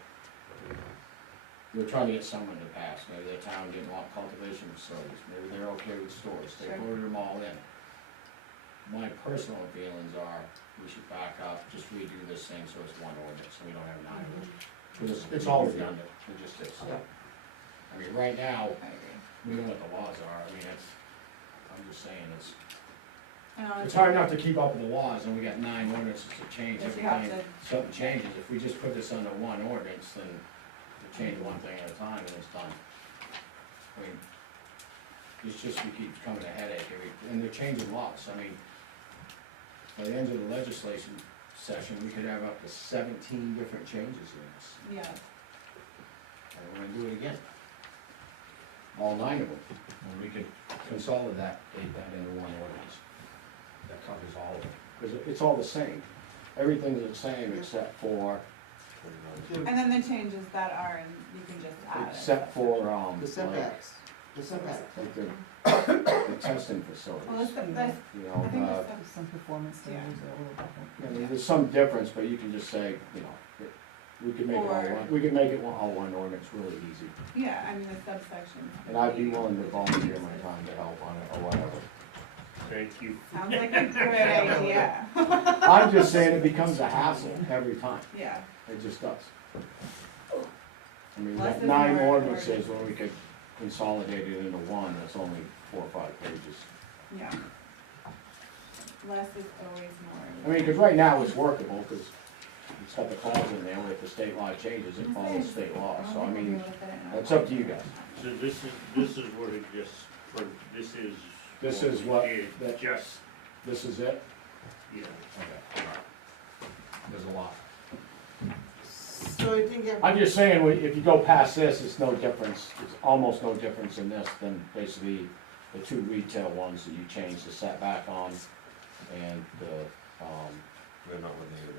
we were trying to get someone to pass. Maybe the town didn't want cultivation facilities, maybe they're okay with stores, they Sure. voted them all in. My personal feelings are, we should back up, just redo this thing so it's one ordinance, so we don't have 9 of them. Because it's all redundant, it just is. Yeah. I mean, right now, I agree. we know what the laws are, I mean, I'm just saying, it's And hard enough to keep up with the laws, and we got 9 ordinances to change If every you have time to, something changes. If we just put this under one ordinance, then we change one thing at a time and it's done. I mean, it's just, we keep coming a headache, and they're changing laws, I mean, by the end of the legislation session, we could have up to 17 different changes in this, yeah, and we're gonna do it again. All 9 of them, and we could consolidate that into one ordinance. That covers all of it, because it's all the same, everything's the same except for, and then the changes that are, and you can just add it. except for, The setbacks, the setbacks. like the testing facilities, Well, that's, you I think know, that's, Some performance standards are a little different. I mean, there's some difference, but you can just say, you know, we could make it all Or- one, we could make it all one ordinance really easy. yeah, I mean, the subsections. And I'd be willing to volunteer my time to help on it or whatever. thank you. Sounds like a great idea, I'm just saying it becomes a hassle every time, yeah. it just does. I mean, we Less got is 9 more, ordinances when we could consolidate it into one, that's only 4 or 5 pages. Yeah. Less is always more. I mean, because right now it's workable, because it's got the clause in there, where if the state law changes, it follows state law, so I mean, it's up to you guys. So this is what it just, This is what, it that- just, This is it? yeah. Okay, all right. There's a lot. So I think I'm just saying, if you go past this, it's no difference, it's almost no difference in this than basically the 2 retail ones that you changed the setback on, and They're not what needed.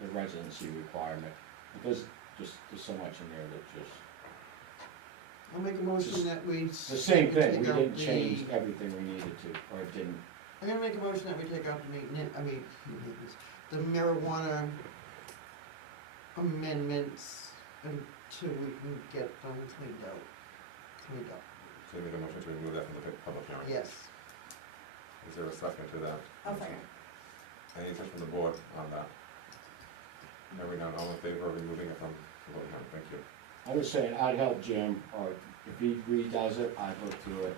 the residency requirement. There's so much in there that just, I'll make a motion that we. it's the same thing, we take out didn't the- change everything we needed to, or it didn't. I'm gonna make a motion that we take out the maintenance, the marijuana amendments until we can get them cleaned up. So you make a motion to remove that from the public hearing? Yes. Is there a second to that? I'll second. Any interest from the board on that? Hearing none, all in favor of removing it from the public hearing? Thank you. I was saying, I'd help Jim, or if he redoes it, I'd look through it.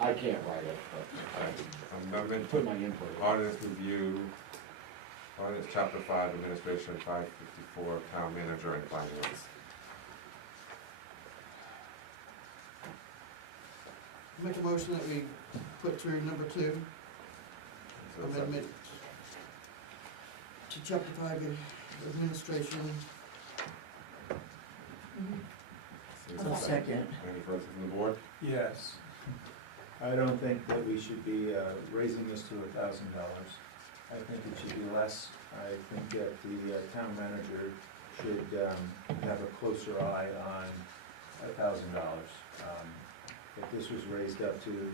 I can't write it, but Amendment, put my input in. ordinance review, ordinance chapter 5, administration, 554, town manager and finance. Make a motion that we put through number 2, Is there a second? amendment to chapter 5, administration. Is there a Second. Any further from the board? Yes. I don't think that we should be raising this to $1,000. I think it should be less. I think that the town manager should have a closer eye on $1,000. If this was raised up to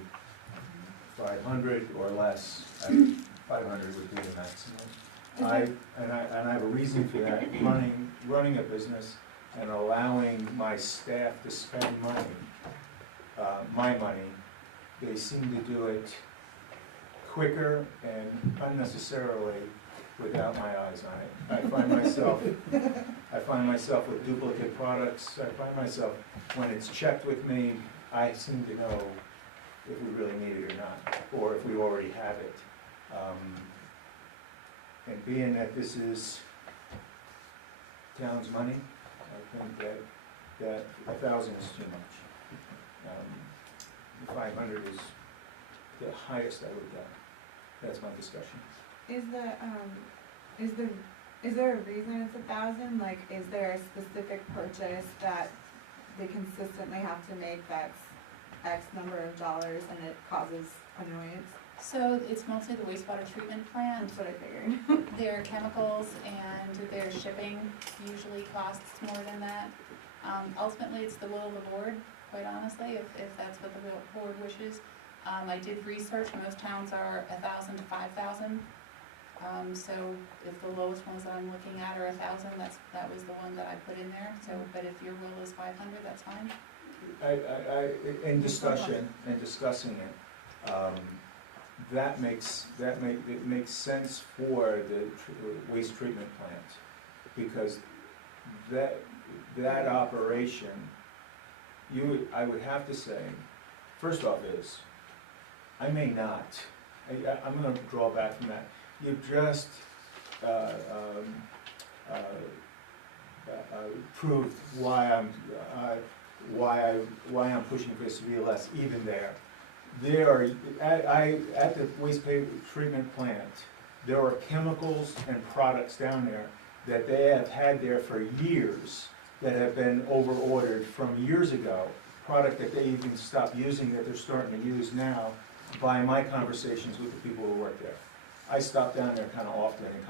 500 or less, 500 would be the maximum. And I have a reason for that. Running a business and allowing my staff to spend money, my money, they seem to do it quicker and unnecessarily without my eyes on it. I find myself with duplicate products. I find myself, when it's checked with me, I seem to know if we really need it or not, or if we already have it. And being that this is town's money, I think that 1,000 is too much. 500 is the highest I would go. That's my discussion. Is there a reason it's 1,000? Like, is there a specific purchase that they consistently have to make that's X number of dollars and it causes annoyance? So it's mostly the wastewater treatment plant. That's what I figured. Their chemicals and their shipping usually costs more than that. Ultimately, it's the will of the board, quite honestly, if that's what the board wishes. I did research, most towns are 1,000 to 5,000. So if the lowest ones that I'm looking at are 1,000, that was the one that I put in there. So, but if your will is 500, that's fine. In discussion, and discussing it, it makes sense for the waste treatment plant, because that operation, I would have to say, first off is, I may not, I'm gonna draw back from that. You've just proved why I'm pushing for this to be less even there. At the waste treatment plant, there are chemicals and products down there that they have had there for years that have been over-ordered from years ago, product that they even stopped using that they're starting to use now by my conversations with the people who work there. I stop down there kind of often and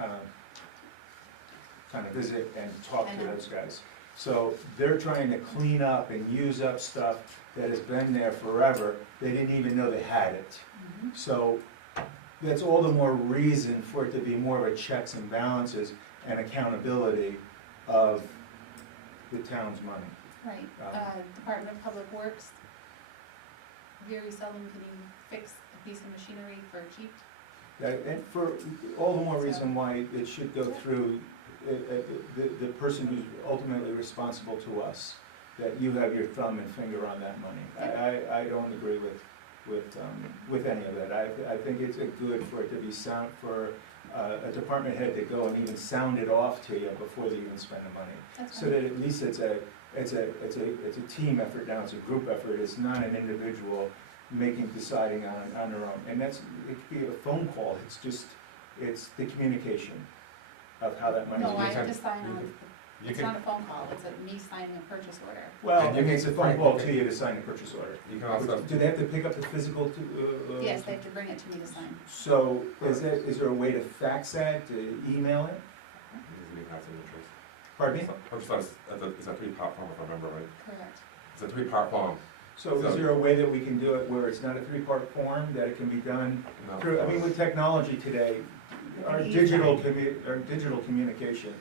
kind of visit and talk to those guys. So they're trying to clean up and use up stuff that has been there forever. They didn't even know they had it. So that's all the more reason for it to be more of a checks and balances and accountability of the town's money. Right. Department of Public Works, very seldom can you fix a piece of machinery for cheap. And for all the more reason why it should go through the person who's ultimately responsible to us, that you have your thumb and finger on that money. I don't agree with any of that. I think it's good for it to be sound, for a department head to go and even sound it off to you before they even spend the money. So that at least it's a team effort now, it's a group effort, it's not an individual deciding on their own. And it could be a phone call, it's the communication of how that money is No, being I have spent. to sign on, it's not a phone call, it's me signing a purchase order. Well, And it you makes a can- phone call to you to sign a purchase order. You can also, Do they have to pick up the physical Yes, they have to bring it to me to sign. So is there a way to fax that, to email it? Pardon me? I just thought it's a 3-part form, if I remember right. Correct. It's a 3-part form. So is there a way that we can do it where it's not a 3-part form, that it can be done through, I mean, with technology today, our digital communication,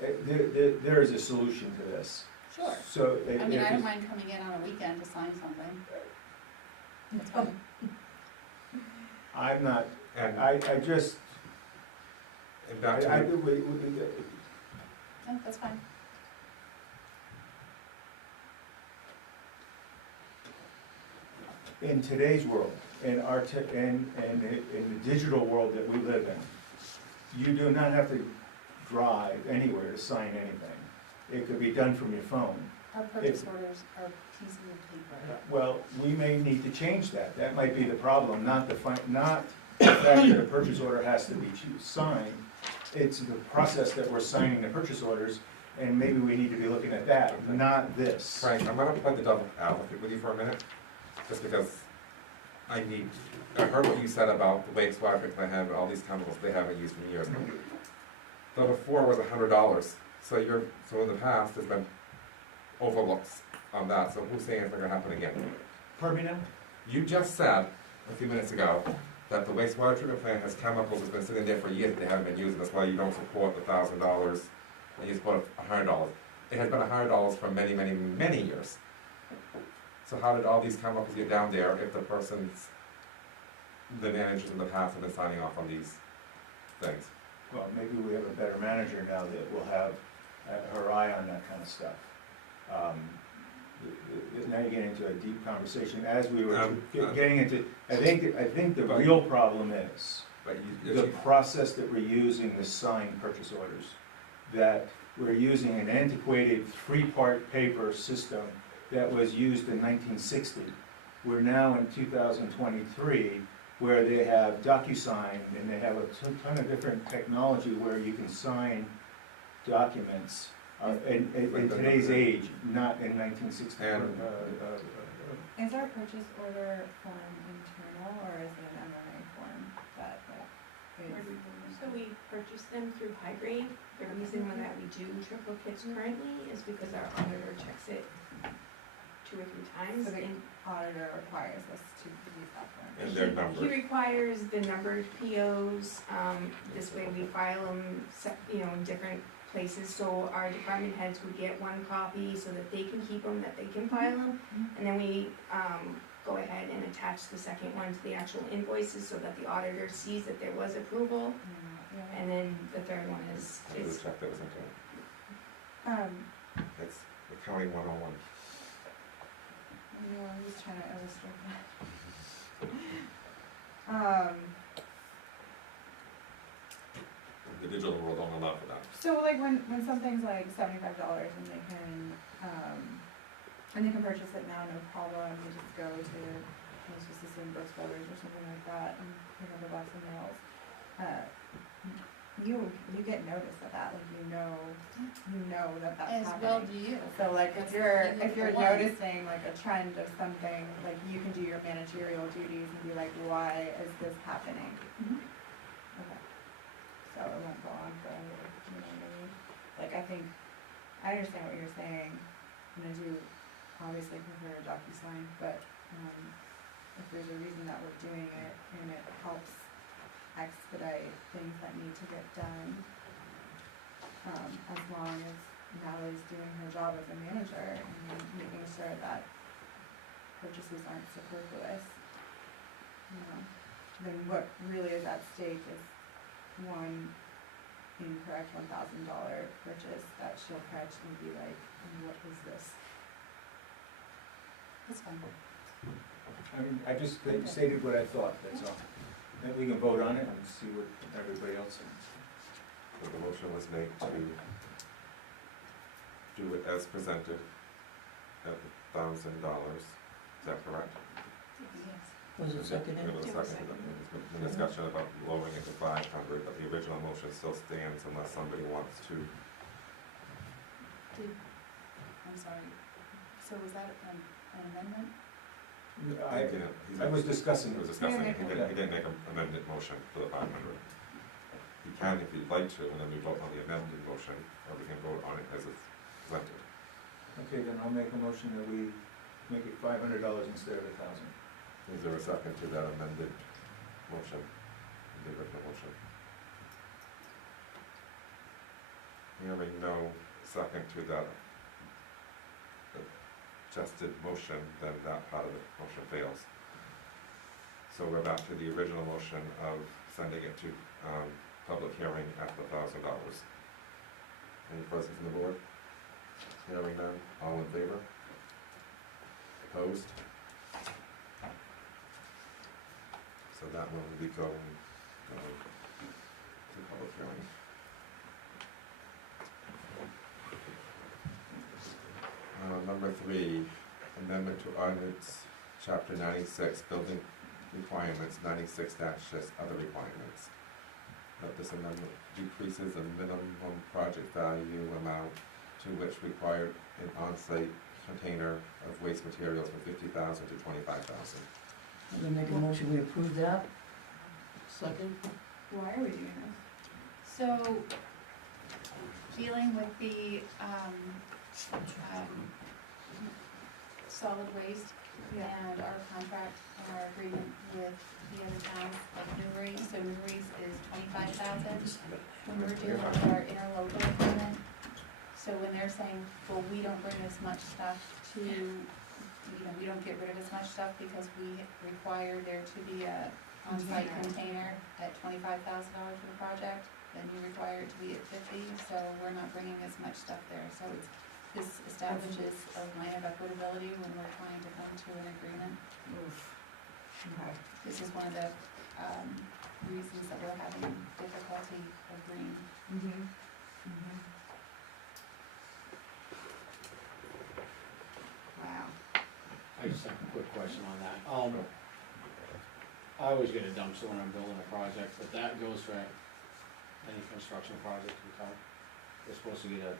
there is a solution to this. Sure. So. I mean, I don't mind coming in on a weekend to sign something. It's fine. I'm not, And, I just, and back to, No, that's fine. in today's world, in the digital world that we live in, you do not have to drive anywhere to sign anything. It could be done from your phone. Our purchase orders are pieces of paper. Well, we may need to change that. That might be the problem, not the fact that a purchase order has to be signed. It's the process that we're signing the purchase orders, and maybe we need to be looking at that, not this. Frank, I'm gonna play the double advocate with you for a minute, just because I heard what you said about the wastewater treatment plant having all these chemicals they haven't used in years. The before was $100, so in the past, there's been overlooks on that, so who's saying it's not gonna happen again? Pardon me now? You just said, a few minutes ago, that the wastewater treatment plant has chemicals that's been sitting there for years that they haven't been using, that's why you don't support the $1,000, and you support $100. It has been $100 for many, many, many years. So how did all these chemicals get down there if the managers in the past have been signing off on these things? Well, maybe we have a better manager now that will have her eye on that kind of stuff. Now you get into a deep conversation, as we were getting into, I think the real problem is the process that we're using to sign purchase orders. That we're using an antiquated three-part paper system that was used in 1960. We're now in 2023, where they have DocuSign, and they have a ton of different technology where you can sign documents in today's age, not in 1960. Is our purchase order form internal, or is it an MMA form that is? So we purchase them through High Grade. The reason why that we do triplicates currently is because our auditor checks it 2 or 3 times. So the and auditor requires us to use that form. And their He numbers. requires the numbered POs, this way we file them, in different places, so our department heads would get one copy so that they can keep them, that they can file them, and then we, go ahead and attach the second one to the actual invoices so that the auditor sees that there was approval, and then the third one is, It was a check that was sent to them. It's accounting 101. I'm just trying to illustrate that. The digital world don't allow for that. So like when something's like $75 and they can purchase it now, no problem, they just go to, let's just assume Brooks Brothers or something like that and pick up a box of nails. You get notice of that, like you know that that's As happening. well do you. So like That's if you're the one. noticing like a trend of something, like you can do your managerial duties and be like, why is this happening? Mhm. Okay. So it won't go on forever, you know what I mean? Like I understand what you're saying, and I do obviously prefer a DocuSign, but if there's a reason that we're doing it and it helps expedite things that need to get done, as long as Natalie's doing her job as a manager and making sure that purchases aren't superfluous, then what really is at stake is one incorrect $1,000 purchase that she'll catch and be like, what is this? That's fine. I mean, I just stated what I thought, that's all. Then we can vote on it and see what everybody else thinks. So the motion was made to do it as presented at $1,000. Is that correct? Yes. Was it seconded? There was a second. There's been discussion about lowering it to 500, but the original motion still stands unless somebody wants to. I'm sorry. So was that an amendment? I was discussing He it. was discussing it, he didn't make an amended motion for the 500. He can if you'd like to, and then we vote on the amended motion, or we can vote on it as it's presented. Okay, then I'll make a motion that we make it $500 instead of $1,000. Is there a second to that amended motion, the original motion? Hearing no second to that adjusted motion, then that part of the motion fails. So we're back to the original motion of sending it to, public hearing at the $1,000. Any questions from the board? Hearing none, all in favor? Opposed? So that one will be going to public hearing. Number 3, amendment to ordinance, chapter 96, building requirements, 96-6 other requirements. That this amendment decreases the minimum project value amount to which required an on-site container of waste materials from $50,000 to $25,000. I'm gonna make a motion, we approve that. Second? Why are we doing this? So, dealing with the, solid waste and our contract and our agreement with the other towns, like Newbury, so Newbury's is 25,000. When we're dealing with our interlocal agreement, so when they're saying, well, we don't bring as much stuff to, we don't get rid of as much stuff because we require there to be a on-site container at $25,000 for the project, then you require it to be at 50, so we're not bringing as much stuff there. So this establishes a line of equitability when we're trying to come to an agreement. Okay. This is one of the reasons that we're having difficulty agreeing. Wow. I just have a quick question on that. I always get a dumpster when I'm building a project, but that goes for any construction project we talk. They're supposed to get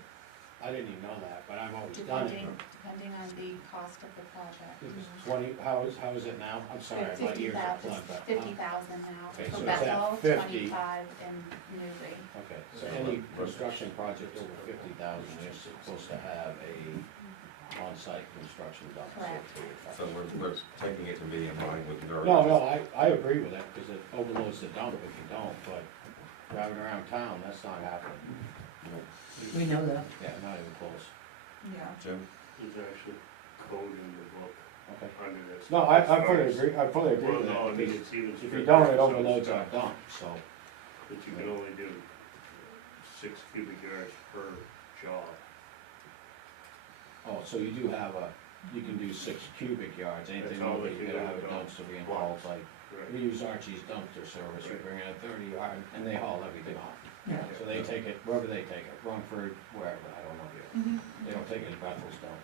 I didn't even know that, but I've always done it. Depending on the cost of the project. 20, how is it now? I'm sorry, my ears are plugged, but. 50,000 now. Okay, For so it's at Bethel, 50. 25 in Newbury. Okay, so any construction project over 50,000, you're supposed to have a on-site construction dumpster. Correct. So we're taking it to be in line with NERC. No, I agree with that, because it overloads the dump if you don't, but driving around town, that's not happening. We know that. Yeah, not even close. Yeah. Jim? There's actually code in the book Okay. under this. No, I fully agree, I fully agree Well, with no, I that, mean, because it's even if you stricter don't, for it some overloads our stuff, dump, so. But you can only do 6 cubic yards per job. Oh, so you do have you can do 6 cubic yards, anything That's all over, they you can gotta do have a with dumpster being hauled, like, Correct. we use Archie's dumpster service, we Right. bring in a 30 yard, and they haul everything off. Yeah. So they take it, wherever they take it, Rumford, wherever, I don't know. They don't take it in Bethel's dump.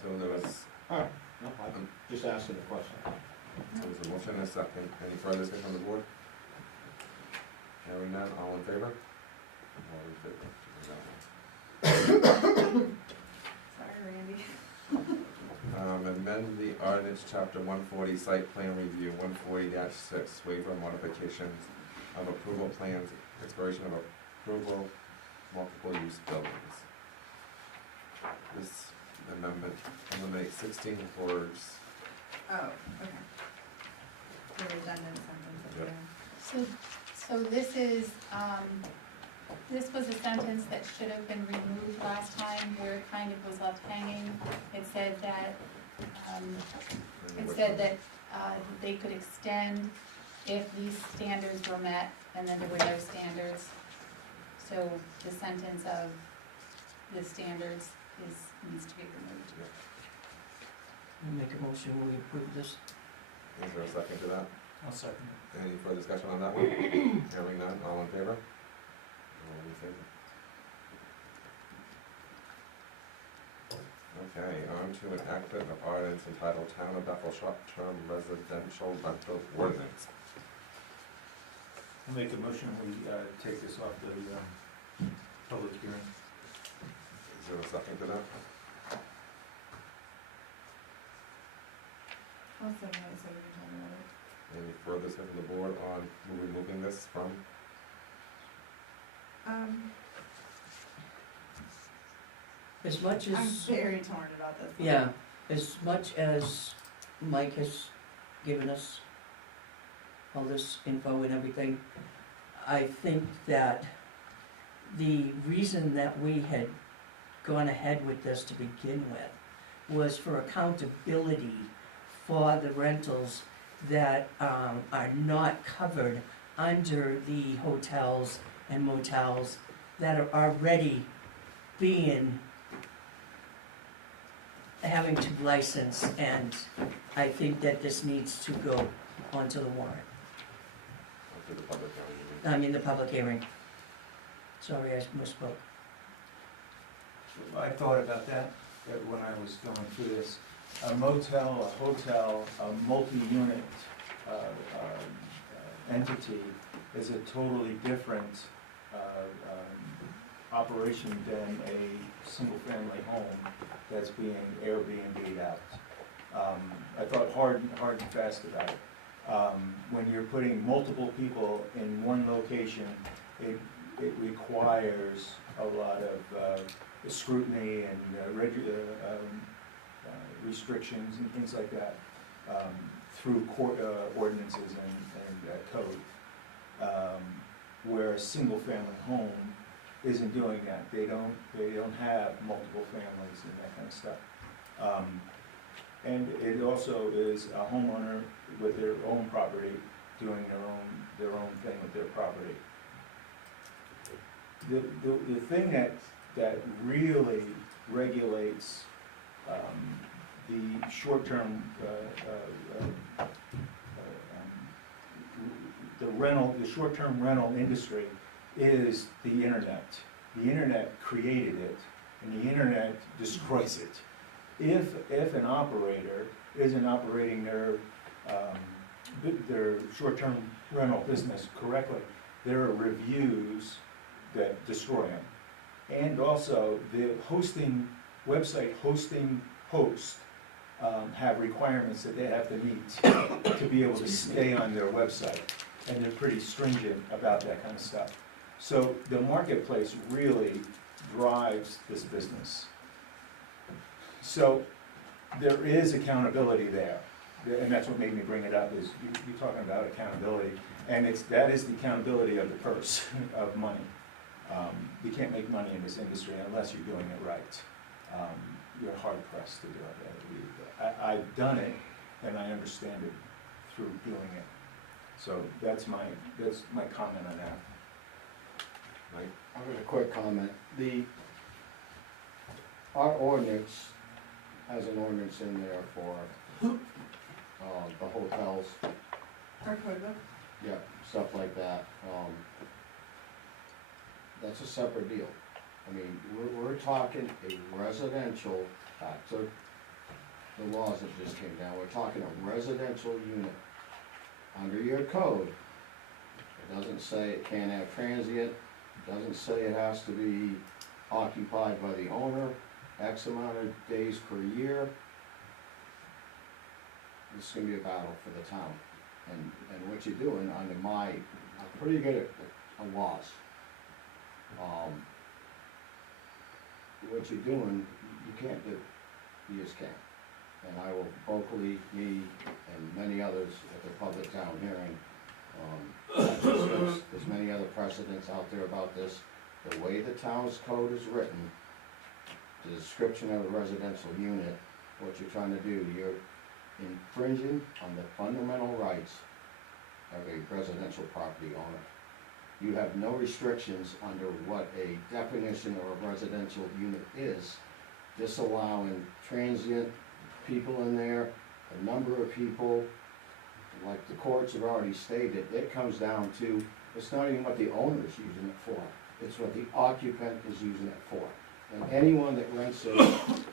So there was, Alright, no, I'm just asking the question. so there's a motion and a second. Any further discussion on the board? Hearing none, all in favor? All in favor. Sorry, Randy. Amend the ordinance, chapter 140, site plan review, 140-6, waiver modifications of approval plans, expiration of approval, multiple use buildings. This amendment eliminates 16 words. Oh, okay. The redundant sentence Yep. there. So this is, this was a sentence that should have been removed last time where it kind of was left hanging. It said that, they could extend if these standards were met, and then there were no standards. So the sentence of the standards needs to be removed. I'll make a motion, we approve this. Is there a second to that? I'll second it. Any further discussion on that one? Hearing none, all in favor? All in favor. Okay, on to an action of ordinance entitled Town of Bethel Short-Term Residential Rental Ordinance. I'll make a motion, we take this off the public hearing. Is there a second to that? I'll second it, so we can talk about it. Any further discussion from the board on removing this from? As much I'm as, very torn about this. yeah, as much as Mike has given us all this info and everything, I think that the reason that we had gone ahead with this to begin with was for accountability for the rentals that are not covered under the hotels and motels that are already having to license, and I think that this needs to go onto the warrant. For the public hearing. I mean, the public hearing. Sorry, I misspoke. I thought about that when I was going through this. A motel, a hotel, a multi-unit entity is a totally different operation than a single-family home that's being Airbnb'd out. I thought hard and fast about it. When you're putting multiple people in one location, it requires a lot of scrutiny and restrictions and things like that through court ordinances and code. Where a single-family home isn't doing that. They don't have multiple families and that kind of stuff. And it also is a homeowner with their own property doing their own thing with their property. The thing that really regulates the short-term the short-term rental industry is the internet. The internet created it, and the internet destroys it. If an operator isn't operating their short-term rental business correctly, there are reviews that destroy them. And also, the website hosting hosts have requirements that they have to meet to be able to stay on their website. And they're pretty stringent about that kind of stuff. So the marketplace really drives this business. So there is accountability there. And that's what made me bring it up, is you're talking about accountability. And that is the accountability of the purse, of money. You can't make money in this industry unless you're doing it right. You're hard pressed to do it. I've done it, and I understand it through doing it. So that's my comment on that. I've got a quick comment. Our ordinance has an ordinance in there for the hotels, Our code book? yeah, stuff like that. That's a separate deal. I mean, we're talking a residential, back to the laws that just came down, we're talking a residential unit. Under your code, it doesn't say it can't have transient, it doesn't say it has to be occupied by the owner, X amount of days per year. This is gonna be a battle for the town. And what you're doing under I'm pretty good at laws. What you're doing, you can't do, you just can't. And I will vocally, me and many others at the public town hearing, there's many other precedents out there about this. The way the town's code is written, the description of a residential unit, what you're trying to do, you're infringing on the fundamental rights of a residential property owner. You have no restrictions under what a definition of a residential unit is, disallowing transient people in there, a number of people. Like the courts have already stated, it comes down to, it's not even what the owner is using it for, it's what the occupant is using it for. And anyone that rents it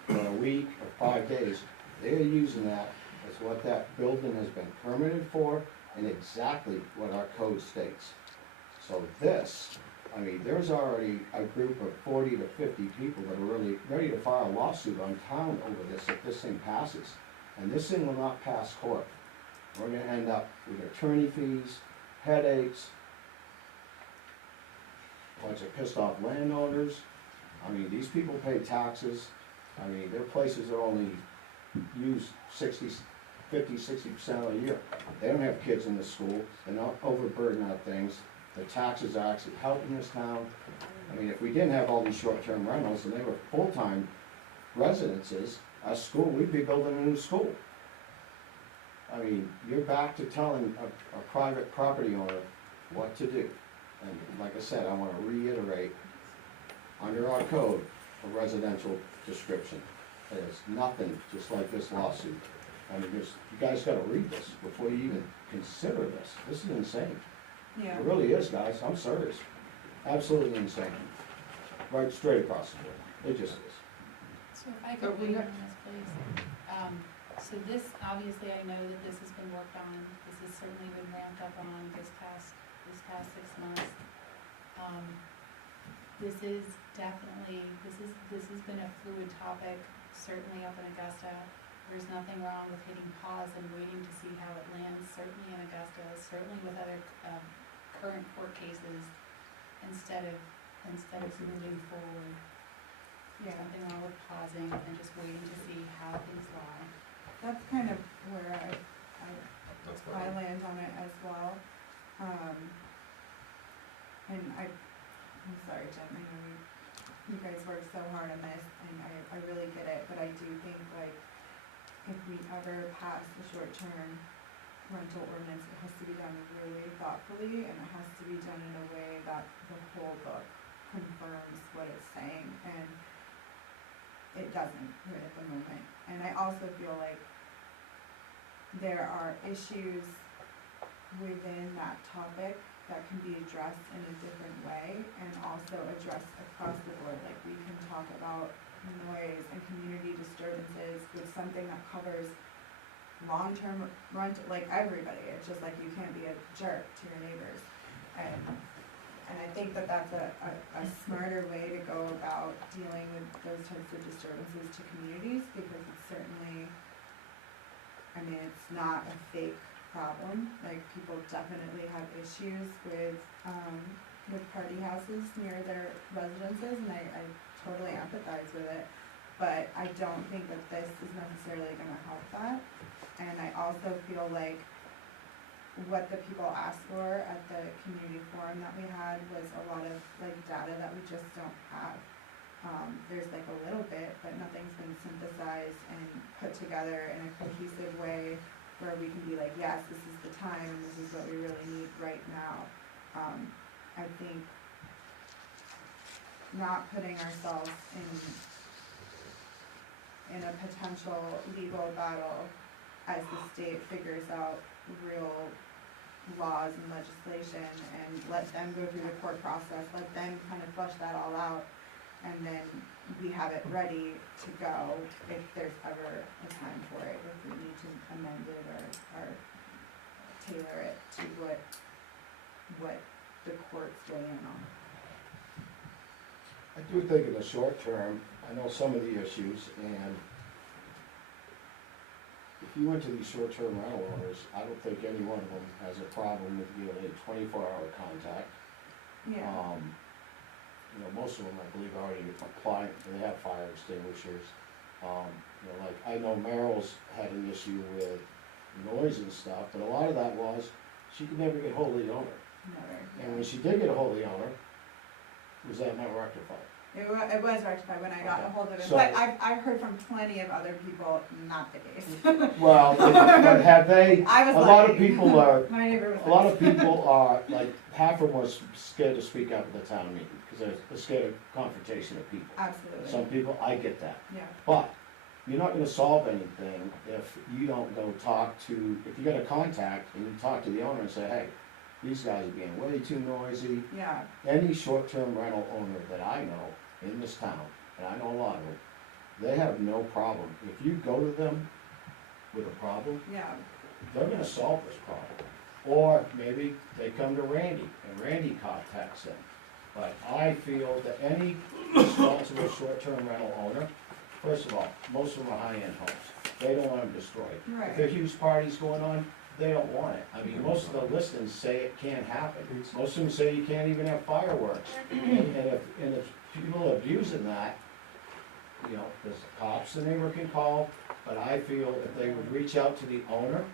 for a week or 5 days, they're using that as what that building has been permitted for, and exactly what our code states. So this, I mean, there's already a group of 40 to 50 people that are really ready to file a lawsuit on town over this if this thing passes. And this thing will not pass court. We're gonna end up with attorney fees, headaches, a bunch of pissed off landowners. I mean, these people pay taxes. I mean, their places are only used 50, 60% of the year. They don't have kids in the school, they're not overburdened on things. the taxes are actually helping this town. I mean, if we didn't have all these short-term rentals and they were full-time residences, a school, we'd be building a new school. I mean, you're back to telling a private property owner what to do. And like I said, I wanna reiterate, under our code, a residential description. There's nothing just like this lawsuit. I mean, you guys gotta read this before you even consider this. This is insane. Yeah. It really is, guys, I'm serious. Absolutely insane. Right straight across the board. It just is. So if I So could we weigh in got- on this, please. So this, obviously, I know that this has been worked on, this has certainly been ramped up on this past 6 months. This is definitely, this has been a fluid topic, certainly up in Augusta. There's nothing wrong with hitting pause and waiting to see how it lands, certainly in Augusta, certainly with other, current court cases, instead of moving forward. There's Yeah. nothing wrong with pausing and just waiting to see how things lie. That's kind of where I That's I land on it as well. And I'm sorry, Jen, I know you guys work so hard on this, and I really get it, but I do think like, if we ever pass the short-term rental ordinance, it has to be done really thoughtfully, and it has to be done in a way that the whole book confirms what it's saying, and it doesn't right at the moment. And I also feel like there are issues within that topic that can be addressed in a different way and also addressed across the board. Like, we can talk about noise and community disturbances with something that covers long-term rental, like everybody. It's just like, you can't be a jerk to your neighbors. And I think that that's a smarter way to go about dealing with those types of disturbances to communities, because it's certainly, I mean, it's not a fake problem. Like, people definitely have issues with party houses near their residences, and I totally empathize with it. But I don't think that this is necessarily gonna help that. And I also feel like what the people asked for at the community forum that we had was a lot of like data that we just don't have. There's like a little bit, but nothing's been synthesized and put together in a cohesive way where we can be like, yes, this is the time and this is what we really need right now. I think not putting ourselves in a potential legal battle as the state figures out real laws and legislation, and let them go through the court process, let them kind of flush that all out, and then we have it ready to go if there's ever a time for it, if we need to amend it or tailor it to what the courts weigh in on. I do think in the short term, I know some of the issues, and if you went to these short-term rental owners, I don't think any one of them has a problem with giving a 24-hour contact. Yeah. You know, most of them, I believe, already apply, they have fire extinguishers. You know, like, I know Merrill's had an issue with noise and stuff, but a lot of that was, she could never get hold of the owner. Never. And when she did get a hold of the owner, was that not rectified? It was rectified when I got a hold of it, So- but I've heard from plenty of other people, not the case. Well, but have they, I was a lot of lucky. people are, My neighbor was a lot nice. of people are, like, half of them are scared to speak up at the town meeting, because they're scared of confrontation of people. Absolutely. Some people, I get that. Yeah. But you're not gonna solve anything if you don't go talk to, if you get a contact and you talk to the owner and say, hey, these guys are being way too noisy. Yeah. Any short-term rental owner that I know in this town, and I know a lot of them, they have no problem. If you go to them with a problem, Yeah. they're gonna solve this problem. Or maybe they come to Randy, and Randy contacts them. But I feel that any responsible short-term rental owner, first of all, most of them are high-end homes. They don't want them destroyed. Right. If there are huge parties going on, they don't want it. I mean, most of the listings say it can't happen. Most of them say you can't even have fireworks. And if people are abusing that, you know, there's cops the neighbor can call, but I feel if they would reach out to the owner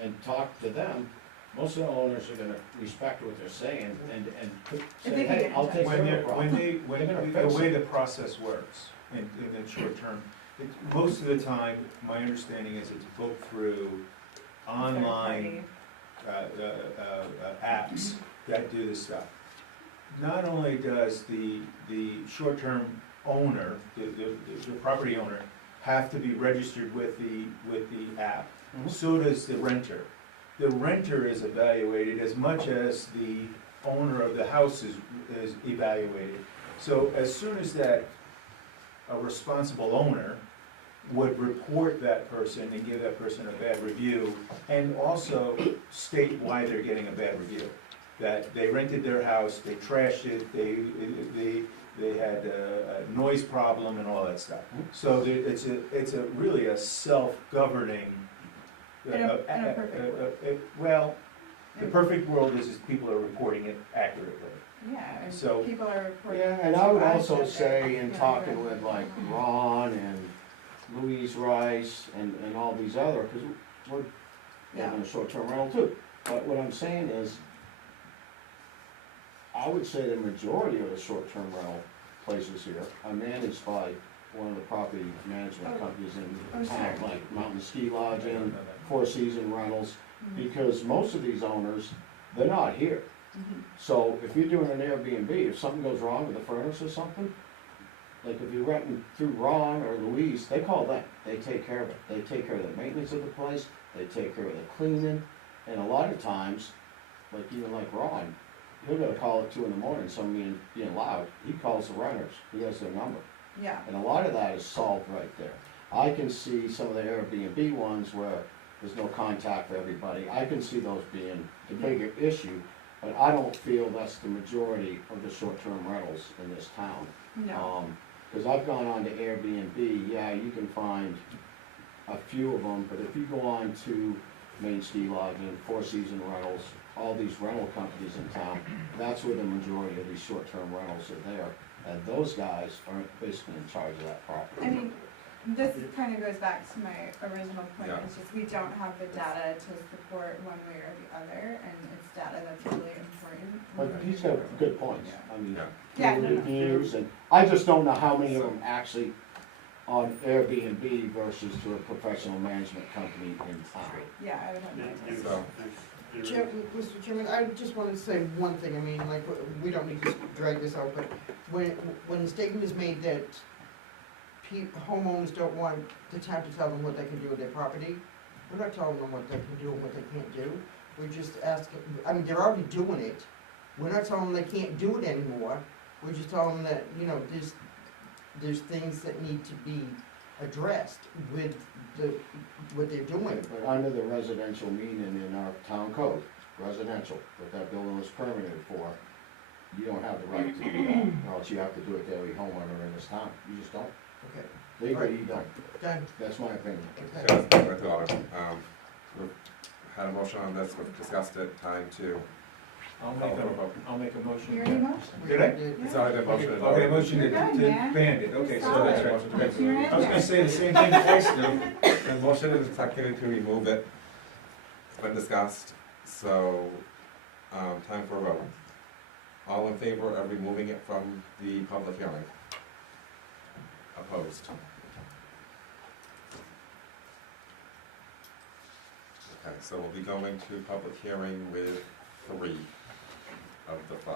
and talk to them, most of the owners are gonna respect what they're saying and If say, they can hey, get in I'll take When care of they're, the problem. when They're gonna the fix way it. the process works in the short term, most of the time, my understanding is it's booked through online apps that do this stuff. Not only does the short-term owner, the property owner, have to be registered with the app, Mhm. so does the renter. The renter is evaluated as much as the owner of the house is evaluated. So as soon as that, a responsible owner would report that person and give that person a bad review, and also state why they're getting a bad review. That they rented their house, they trashed it, they had a noise problem and all that stuff. So it's really a self-governing. In a perfect world. Well, the perfect world is people are reporting it accurately. Yeah, and So- people are reporting. Yeah, and I would to us also that say, they're, in you know, talking they're- with like Ron and Louise Rice and all these other, cause we're having a short-term rental too. But what I'm saying is, I would say the majority of the short-term rental places here are managed by one of the property management companies Oh, in town, sure. like Mountain Ski Lodging, Four Season Rentals, Mhm. because most of these owners, they're not here. Mhm. So if you're doing an Airbnb, if something goes wrong with the furnace or something, like if you're renting through Ron or Louise, they call them, they take care of it. They take care of the maintenance of the place, they take care of the cleaning, and a lot of times, like even like Ron, he'll get a call at 2 a.m, somebody being loud, he calls the renters, he has their number. Yeah, And a lot of that is solved right there. I can see some of the Airbnb ones where there's no contact for everybody, I can see those being the bigger issue, but I don't feel that's the majority of the short-term rentals in this town. no, Cause I've gone on to Airbnb, yeah, you can find a few of them, but if you go on to Main Ski Lodging, Four Season Rentals, all these rental companies in town, that's where the majority of these short-term rentals are there. And those guys are basically in charge of that property. I mean, this kind of goes back to my original point, Yeah. it's just we don't have the data to support one way or the other, and it's data that's really important. But he's got good points, I mean, Yeah. Yeah, good no, no. reviews, and I just don't know how many of them actually on Airbnb versus to a professional management company in town. Yeah, I would have no idea. So- Mr. Chairman, I just wanted to say one thing, I mean, like, we don't need to drag this out, but when the statement is made that homeowners don't want the town to tell them what they can do with their property, we're not telling them what they can do and what they can't do, we're just asking, I mean, they're already doing it, we're not telling them they can't do it anymore, we're just telling them that, you know, there's things that need to be addressed with what they're doing. But under the residential meaning in our town code, residential, what that building was permitted for, you don't have the right to do that, or else you have to do it to every homeowner in this town, you just don't. Okay, Legally, you don't, done, that's my opinion. okay. Yes, my daughter, we've had a motion on this, we've discussed it, time to I'll make a motion. You already motioned. Did I? It's already been motioned. Okay, motion to You're good, man. ban it, okay, so Solid. that's right. You're in I was there. gonna say the same thing twice now. The motion is seconded to remove it, it's been discussed, so, time for a vote. All in favor of removing it from the public hearing? Opposed? Okay, so we'll be going to public hearing with 3 of the 5,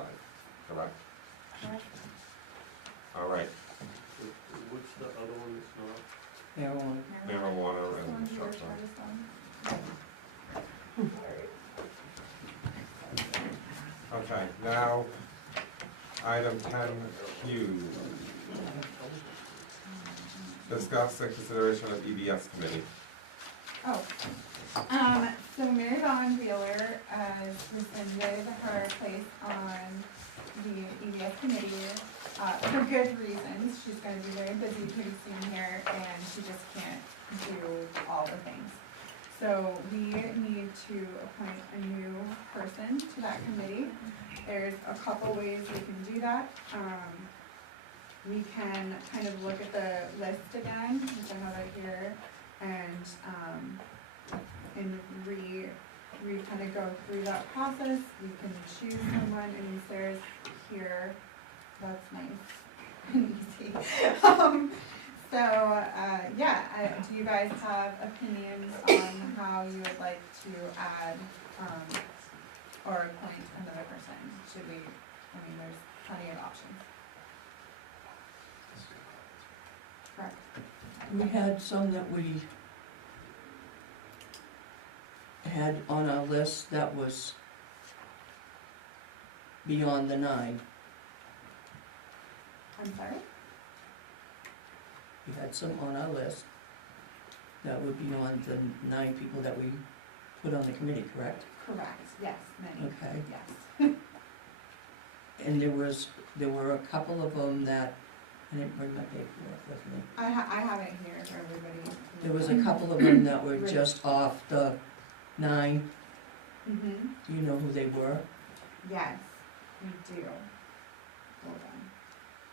correct? Correct. All right, What's the other one that's not? marijuana This and one's yours, short-term. this one. Okay, now, item 10Q. Discuss the consideration of EBS committee. Oh, so Mary Vaughn Wheeler has rescinded her place on the EBS committee, for good reasons. She's gonna be very busy pretty soon here, and she just can't do all the things. So we need to appoint a new person to that committee. There's a couple ways we can do that. We can kind of look at the list again, which I have right here, and we kind of go through that process, we can choose someone, and Sarah's here, that's nice and easy. Do you guys have opinions on how you would like to add, or appoint another person? Should we, there's plenty of options. Correct. We had some that we had on our list that was beyond the 9. I'm sorry? We had some on our list that would be on the 9 people that we put on the committee, correct? Correct, yes, many, Okay. yes. And there were a couple of them that, I didn't bring my paperwork with me. I have it here for everybody. There was a couple of them that were just off the 9. Mm-hmm, Do you know who they were? yes, we do. Hold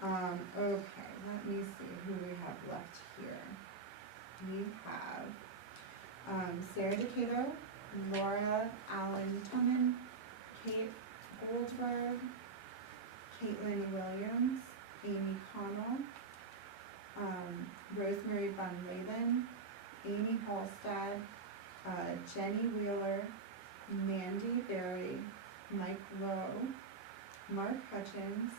on. Okay, let me see who we have left here. We have, Sarah Decato, Laura Allen Tunnan, Kate Goldberg, Caitlin Williams, Amy Connell, Rosemary Van Laven, Amy Halstad, Jenny Wheeler, Mandy Berry, Mike Lowe, Mark Hutchins,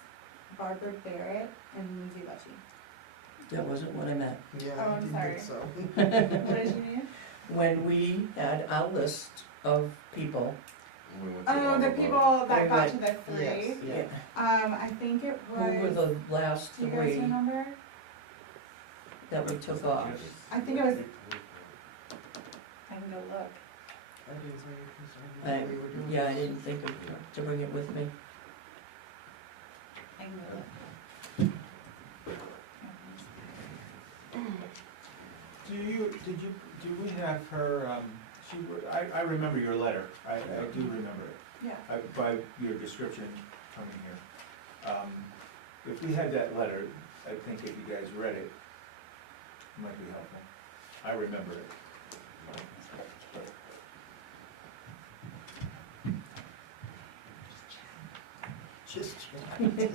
Barbara Barrett, and Lindsay Lecce. That wasn't what I meant. Yeah, Oh, I I'm didn't sorry. think so. What did you mean? When we had our list of people, We went through all Oh, the of people that We got to went- the 3. Yes. yeah, I think it who were was, the last do you guys 3 remember? that we took off? I think it was, I can go look. I didn't think it was something we were doing. Yeah, I didn't think of, to bring it with me. I can go look. Do we have her, I remember your letter, I do remember it. Yeah. By your description coming here. If we had that letter, I think if you guys read it, it might be helpful. I remember it. Just check. It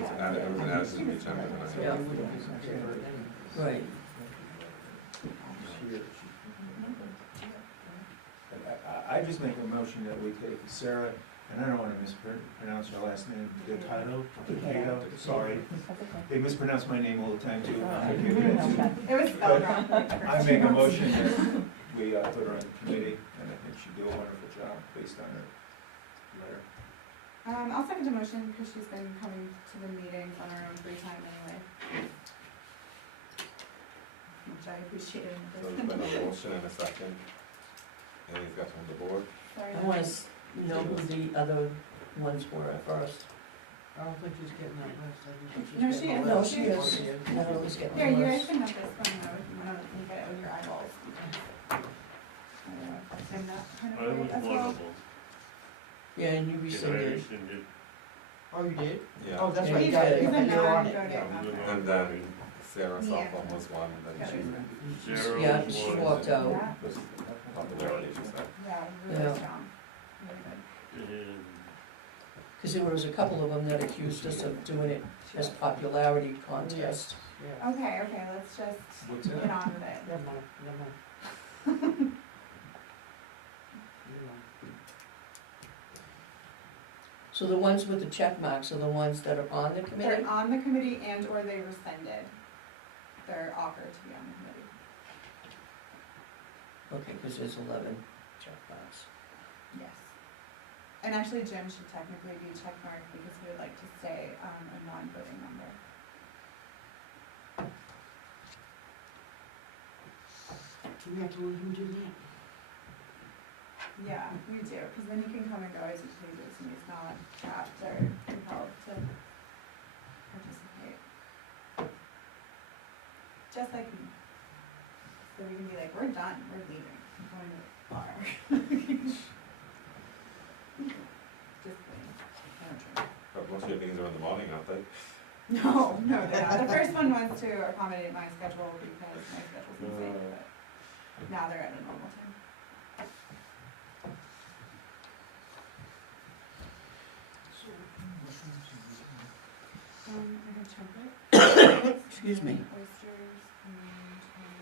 was an added to the agenda tonight. Yeah. Right. I just make a motion that we take Sarah, and I don't wanna mispronounce her last name, Decato, sorry. They mispronounce my name all the time too. It was spelled wrong. I make a motion that we put her on the committee, and I think she'd do a wonderful job based on her letter. I'll second the motion because she's been coming to the meetings on her own free time anyway. Which I appreciate. So there's been a motion and a second. Any discussion on the board? Sorry. I want to know who the other ones were at first. I don't think she's getting that list. I think she's No, just she getting is. a No, list. she is. Not always getting Here, you the guys list. can have this one though, if you wanna look at it with your eyeballs. I'm not kind I of was worried as one well. of them. Yeah, and you And I rescinded. rescinded. Oh, you did? Yeah. Oh, that's Yeah, right. you you got did. it. He's a You're on it. non-voting I was member. a And non-voting. Sarah Yeah. Sophom was one, then she Sarah Yeah, was she one. walked out. Yeah, was popularity, she said. yeah, Yeah. really strong, really good. And Because there was a couple of them that accused us of doing it as popularity contest. Yeah. Okay, let's just What's get that? on with it. Never mind, never mind. Never mind. So the ones with the check marks are the ones that are on the committee? They're on the committee and or they rescinded their offer to be on the committee. Okay, because there's 11 check marks. Yes. And actually Jim should technically be checkmarked because he would like to stay a non-voting member. Do we have to let him do that? Yeah, we do, because then he can come and go as he pleases and he's not trapped or compelled to participate. Just like me. So we can be like, we're done, we're leaving, we're going to the bar. Just kidding. I don't drink. But most of your meetings are in the morning, aren't they? No, no, they're not. The first one was to accommodate my schedule because my schedule's insane, but now they're at a normal time. I have chocolate. Excuse me. Oysters and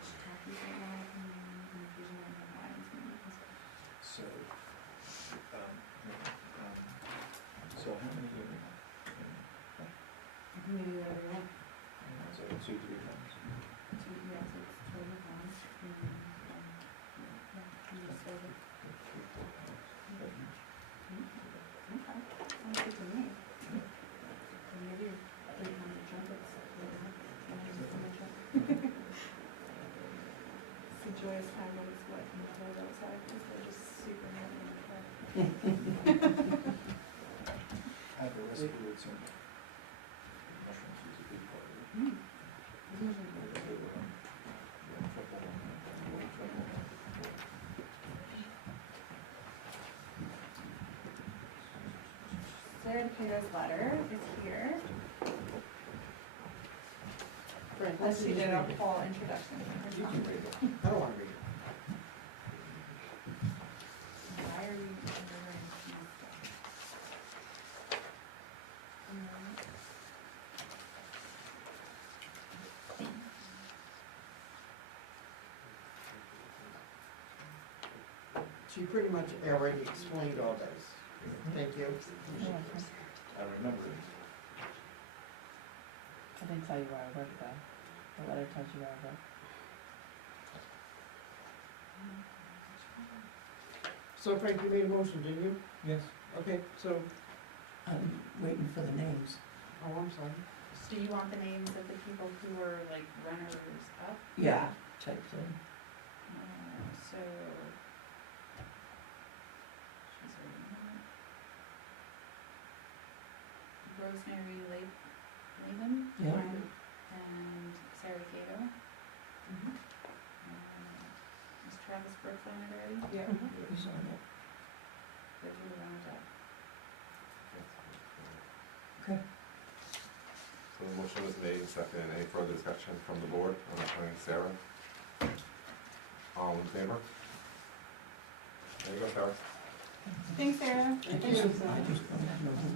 shiitake right now, and then infusion I have lion's meat as well. So, so how many do we have? You can do whatever you want. So 2, 3 times. Yeah, so it's 12 pounds. And, yeah, you just serve it. Okay, sounds good to me. And maybe 300 trumpets. It's a joyous time when it's wet and cold outside because they're just super heavy in the car. I have a recipe with some mushrooms is a big part of it. It's usually good. Sarah Plato's letter is here. As she did a whole introduction to You herself. can read it. I don't wanna read it. Why are you ordering my stuff? She pretty much already explained all this. Thank you. I remember it. I didn't tell you where I work though. The letter tells you where I work. So Frank, you made a motion, didn't you? Yes. Okay, so, I'm waiting for the names. oh, I'm sorry. So you want the names of the people who were like runners up? Yeah, type thing. So. She's reading that. Rosemary Latham. Yeah. And Sarah Cato. Is Travis Brooks on it already? Yeah. He's on it. There's who rounds up. Okay. So the motion was made and seconded. Any further discussion from the board on appointing Sarah? All in favor? There you go, Sarah. Thanks, Sarah. Thank I you. just don't know who.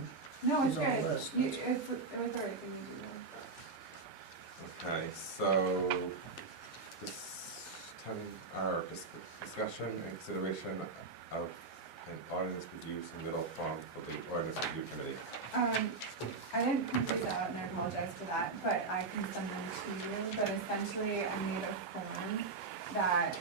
No, it's It's on the good. list. It was alright. Okay, so this discussion and consideration of an ordinance review submittal form for the ordinance review committee. I didn't print these out and I apologize for that, but I can send them to you. But essentially, I made a form that,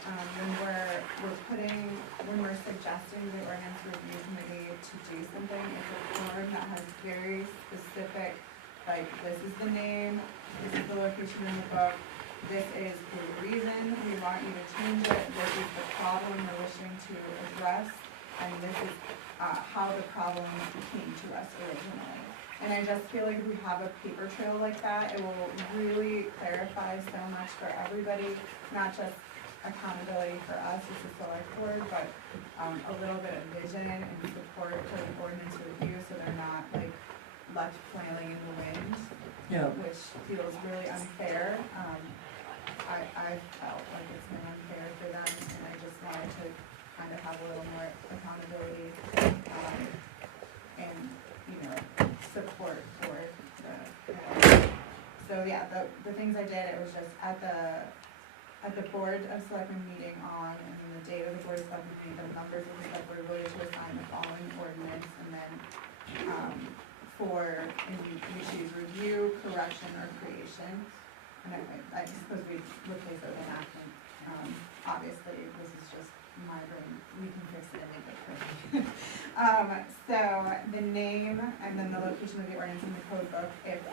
when we're suggesting the ordinance review committee to do something, it's a form that has very specific, like, this is the name, this is the location in the book, this is the reason we want you to change it, this is the problem we're wishing to address, and this is how the problem came to us originally. And I just feel like if we have a paper trail like that, it will really clarify so much for everybody, not just accountability for us as a select board, but a little bit of vision and support for the ordinance review, so they're not like left flailing in the wind, Yeah, which feels really unfair. I felt like it's been unfair for them, and I just wanted to kind of have a little more accountability, and, support for the, so yeah, the things I did, it was just at the Board of Selectmen meeting on, and then the date of the Board of Selectmen meeting, the numbers of the select board voted to assign the following ordinance, and then, we choose review, correction, or creation. And I suppose we replace it with enactment. Obviously, this is just my brain, we can fix it and make it pretty. So the name, and then the location of the ordinance in the code book, if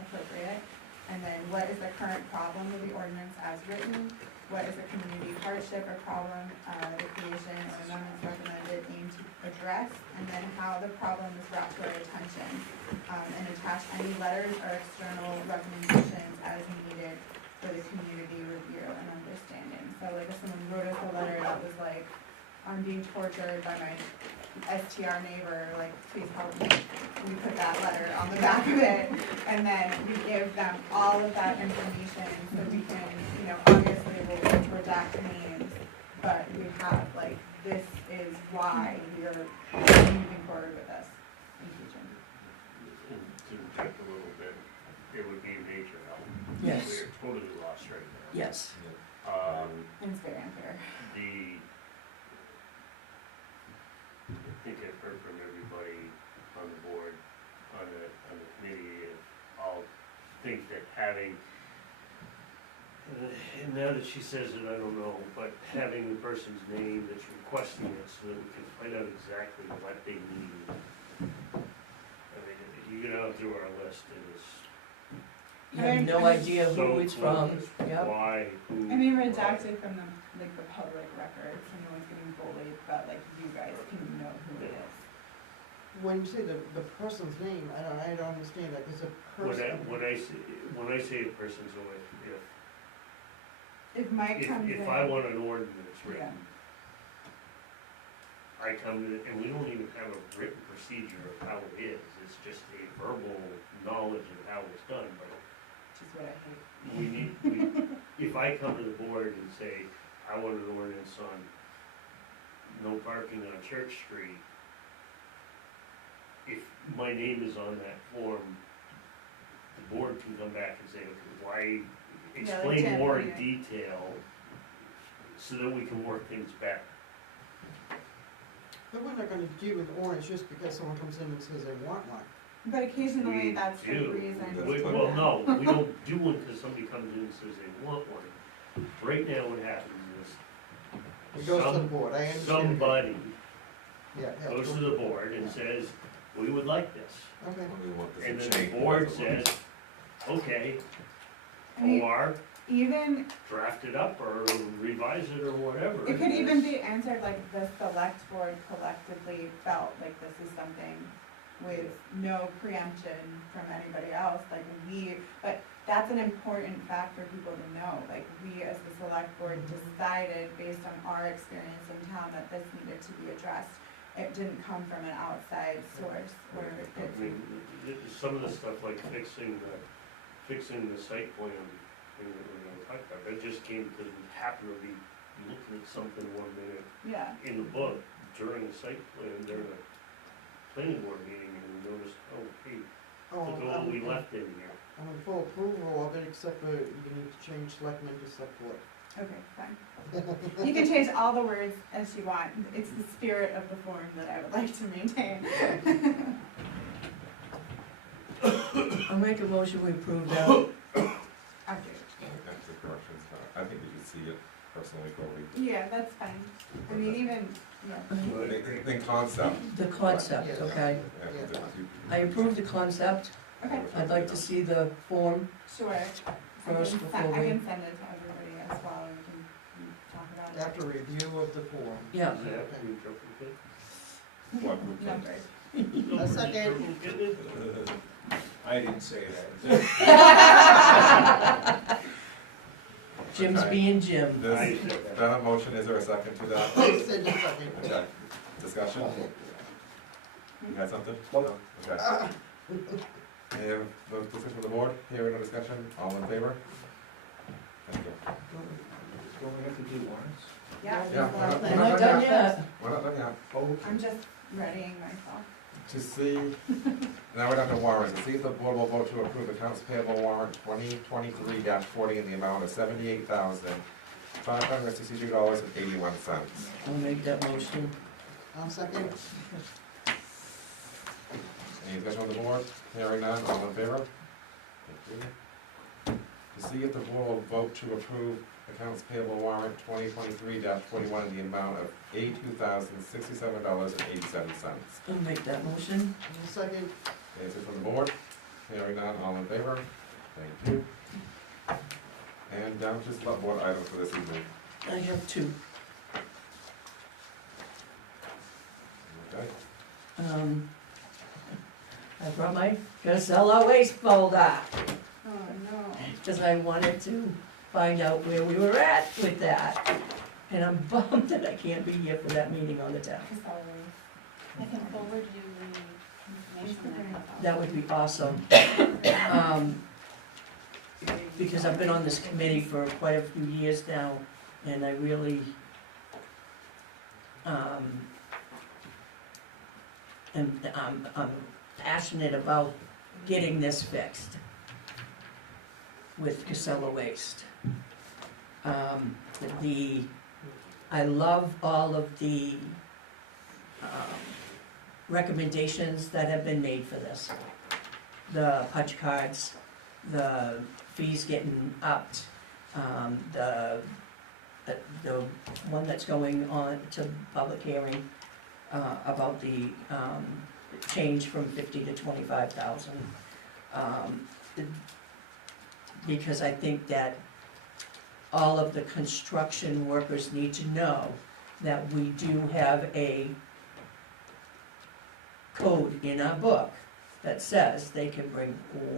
appropriate. And then what is the current problem with the ordinance as written? What is the community hardship or problem, the creation or amendments recommended aim to address? And then how the problem is brought to our attention, and attach any letters or external recommendations as needed for the community review and understanding. So like if someone wrote us a letter that was like, I'm being tortured by my STR neighbor, like, please help me. We put that letter on the back of it, and then we give them all of that information, so we can, you know, obviously we'll redact names, but we have, like, this is why we're moving forward with this. Thank you, Jim. And to inject a little bit, it would be major help. Yes. We're totally lost right now. Yes. And it's very unfair. I think I've heard from everybody on the board, on the committee, and all think that having, and now that she says it, I don't know, but having the person's name that's requesting it so that we can find out exactly what they need. I mean, you get out through our list and it's You have no idea who so it's from, clueless. yep. Why, who. I mean, redacted from the, like, the public record, so no one's getting bullied, but like, you guys can know who it is. When you say the person's name, I don't understand that, it's a person. When I say a person, so If Mike comes in. if I want an ordinance Yeah, written, I come to, and we don't even have a written procedure of how it is, it's just a verbal knowledge of how it's done, but which is what I hate. if I come to the board and say, I want an ordinance on no parking on Church Street, if my name is on that form, the board can come back and say, okay, why, explain Tim, more in yeah. detail, so that we can work things better. But we're not gonna do an orange just because someone comes in and says they want one. But occasionally, We that's the do. reason. Well, no, we don't do one because somebody comes in and says they want one. Right now, what happens is, It goes to the board, I understand. somebody Yeah, yeah. goes to the board and says, we would like this. Okay. And then the board says, okay, I mean, or even, draft it up or revise it or whatever. it could even be answered like the select board collectively felt like this is something with no preemption from anybody else, like but that's an important fact for people to know, like we as the select board decided based on our experience in town that this needed to be addressed. It didn't come from an outside source where I it, mean, some of the stuff like fixing the site plan, thing that we're gonna talk about, that just came because we happened to be looking at something one minute yeah. in the book during the site plan, during the planning board meeting, and we noticed, oh, hey, look at what we left in here. I'm in full approval of it, except for you need to change selectmen to select board. Okay, fine. You can change all the words as you want. It's the spirit of the form that I would like to maintain. I'll make a motion, we approve that. After. After corrections, I think we should see it personally before we. Yeah, that's fine. I mean, even, yeah. In concept. The concept, okay. I approve the concept. Okay, I'd like to see the form sure. first I before can we, send it to everybody as well, and we can talk about it. After review of the form. yeah. Is that what we jumped What group? Numbers. A second. I didn't say that. Jim's Okay. being Jim. I This, said that. that motion, is there a second to that? I said a second. Okay, discussion? You had something? No? Okay. Any other discussion from the board? Hearing no discussion, all in favor? Thank you. Don't we have to do warrants? Yeah, Yeah, that's We're what not done yet. We're not done yet. Oh, I'm just readying myself. To see, now we're down to warrants, to see if the board will vote to approve accounts payable warrant 2023-40 in the amount of $78,562.81. I'll make that motion. I'll second. Any discussion on the board? Hearing none, all in favor? Thank you. To see if the board will vote to approve accounts payable warrant 2023-41 in the amount of $82,067.87. I'll make that motion. I'll second. Any discussion from the board? Hearing none, all in favor? Thank you. And down to select board items for this evening. I have two. Okay. I brought my, gonna sell our waste folder, Oh, no. because I wanted to find out where we were at with that. And I'm bummed that I can't be here for that meeting on the 10th. As always. I can forward you the information that. That would be awesome. Because I've been on this committee for quite a few years now, and I really, and I'm passionate about getting this fixed with Casella Waste. I love all of the recommendations that have been made for this. The punch cards, the fees getting upped, the one that's going on to public hearing, about the, change from 50 to 25,000. Because I think that all of the construction workers need to know that we do have a code in our book that says they can bring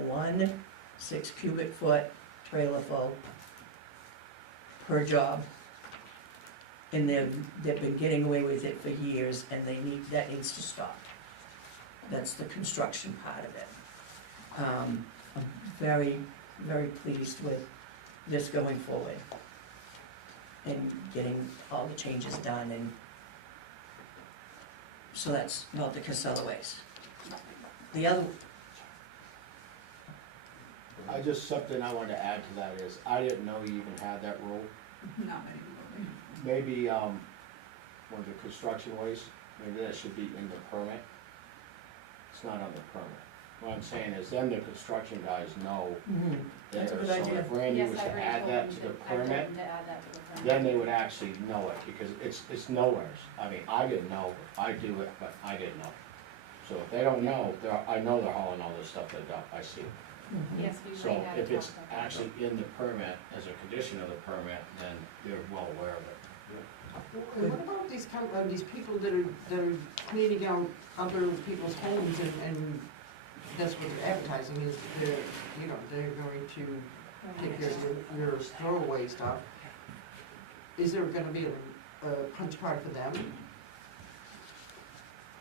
1 6 cubic foot trailer full per job. And they've been getting away with it for years, and that needs to stop. That's the construction part of it. I'm very, very pleased with this going forward and getting all the changes done, and so that's about the Casella Waste. The other, Something I wanted to add to that is, I didn't know you even had that rule. Not many people do. Maybe, when the construction waste, maybe that should be in the permit. It's not on the permit. What I'm saying is, then the construction guys know there, That's a good so idea. if Randy Yes, was I to already add told that him to the I told permit, him to add that to the permit. then they would actually know it, because it's nowhere. I mean, I didn't know, I do it, but I didn't know. So if they don't know, I know they're hauling all this stuff they dump, I see it. Yes, we So laid out. if it's about that. actually in the permit, as a condition of the permit, then they're well aware of it. And what about these people that are cleaning out other people's homes and that's what they're advertising is they're going to take care of your throwaway stuff. Is there gonna be a punch card for them?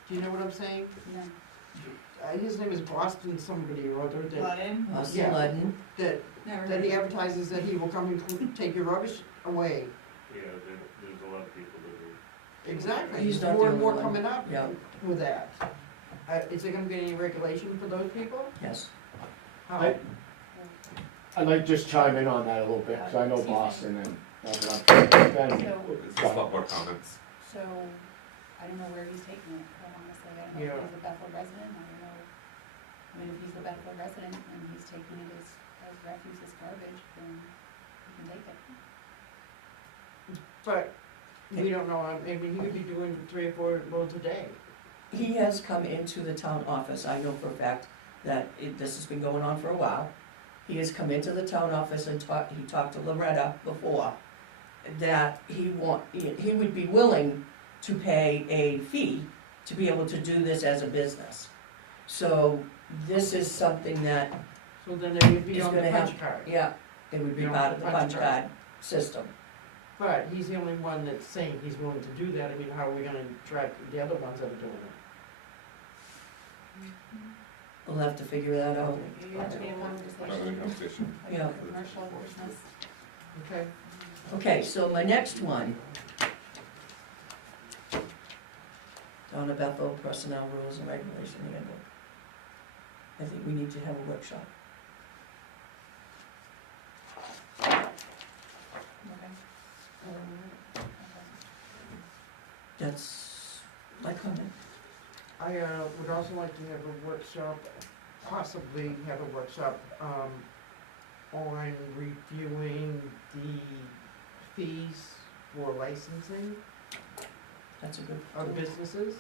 Do you know what I'm saying? No. His name is Boston somebody or other that, Flooded? Austin Yeah. Ludden, Never that he heard. advertises that he will come and take your rubbish away. Yeah, there's a lot of people that are. Exactly. He's There's not more the and more only one. coming up Yeah. with that. Is there gonna be any regulation for those people? yes. How? I'd like to just chime in on that a little bit, because I know Excuse me. Boston and, So, Just a lot more comments. so, I don't know where he's taking it, quite honestly, I don't know Yeah. if he's a Bethel resident, I don't know. I mean, if he's a Bethel resident and he's taking it as refuse, as garbage, then he can take it. But we don't know, I mean, he could be doing 3 or 4 loads a day. He has come into the town office, I know for a fact that this has been going on for a while. He has come into the town office and he talked to Loretta before, that he would be willing to pay a fee to be able to do this as a business. So this is something that, So then they would be He's on the gonna punch have- card. yeah, it would be Yeah, part of the punch punch card. card system. But he's the only one that's saying he's willing to do that. I mean, how are we gonna track the other ones that are doing it? We'll have to figure that out. You have to be a Part of the conversation, conversation. like Yeah. a commercial business. Okay. Okay, so my next one. Donna Bethel, Personnel Rules and Regulation Handbook. I think we need to have a workshop. Okay. That's my comment. I would also like to have a workshop, possibly have a workshop, on reviewing the fees for licensing That's a good, of businesses.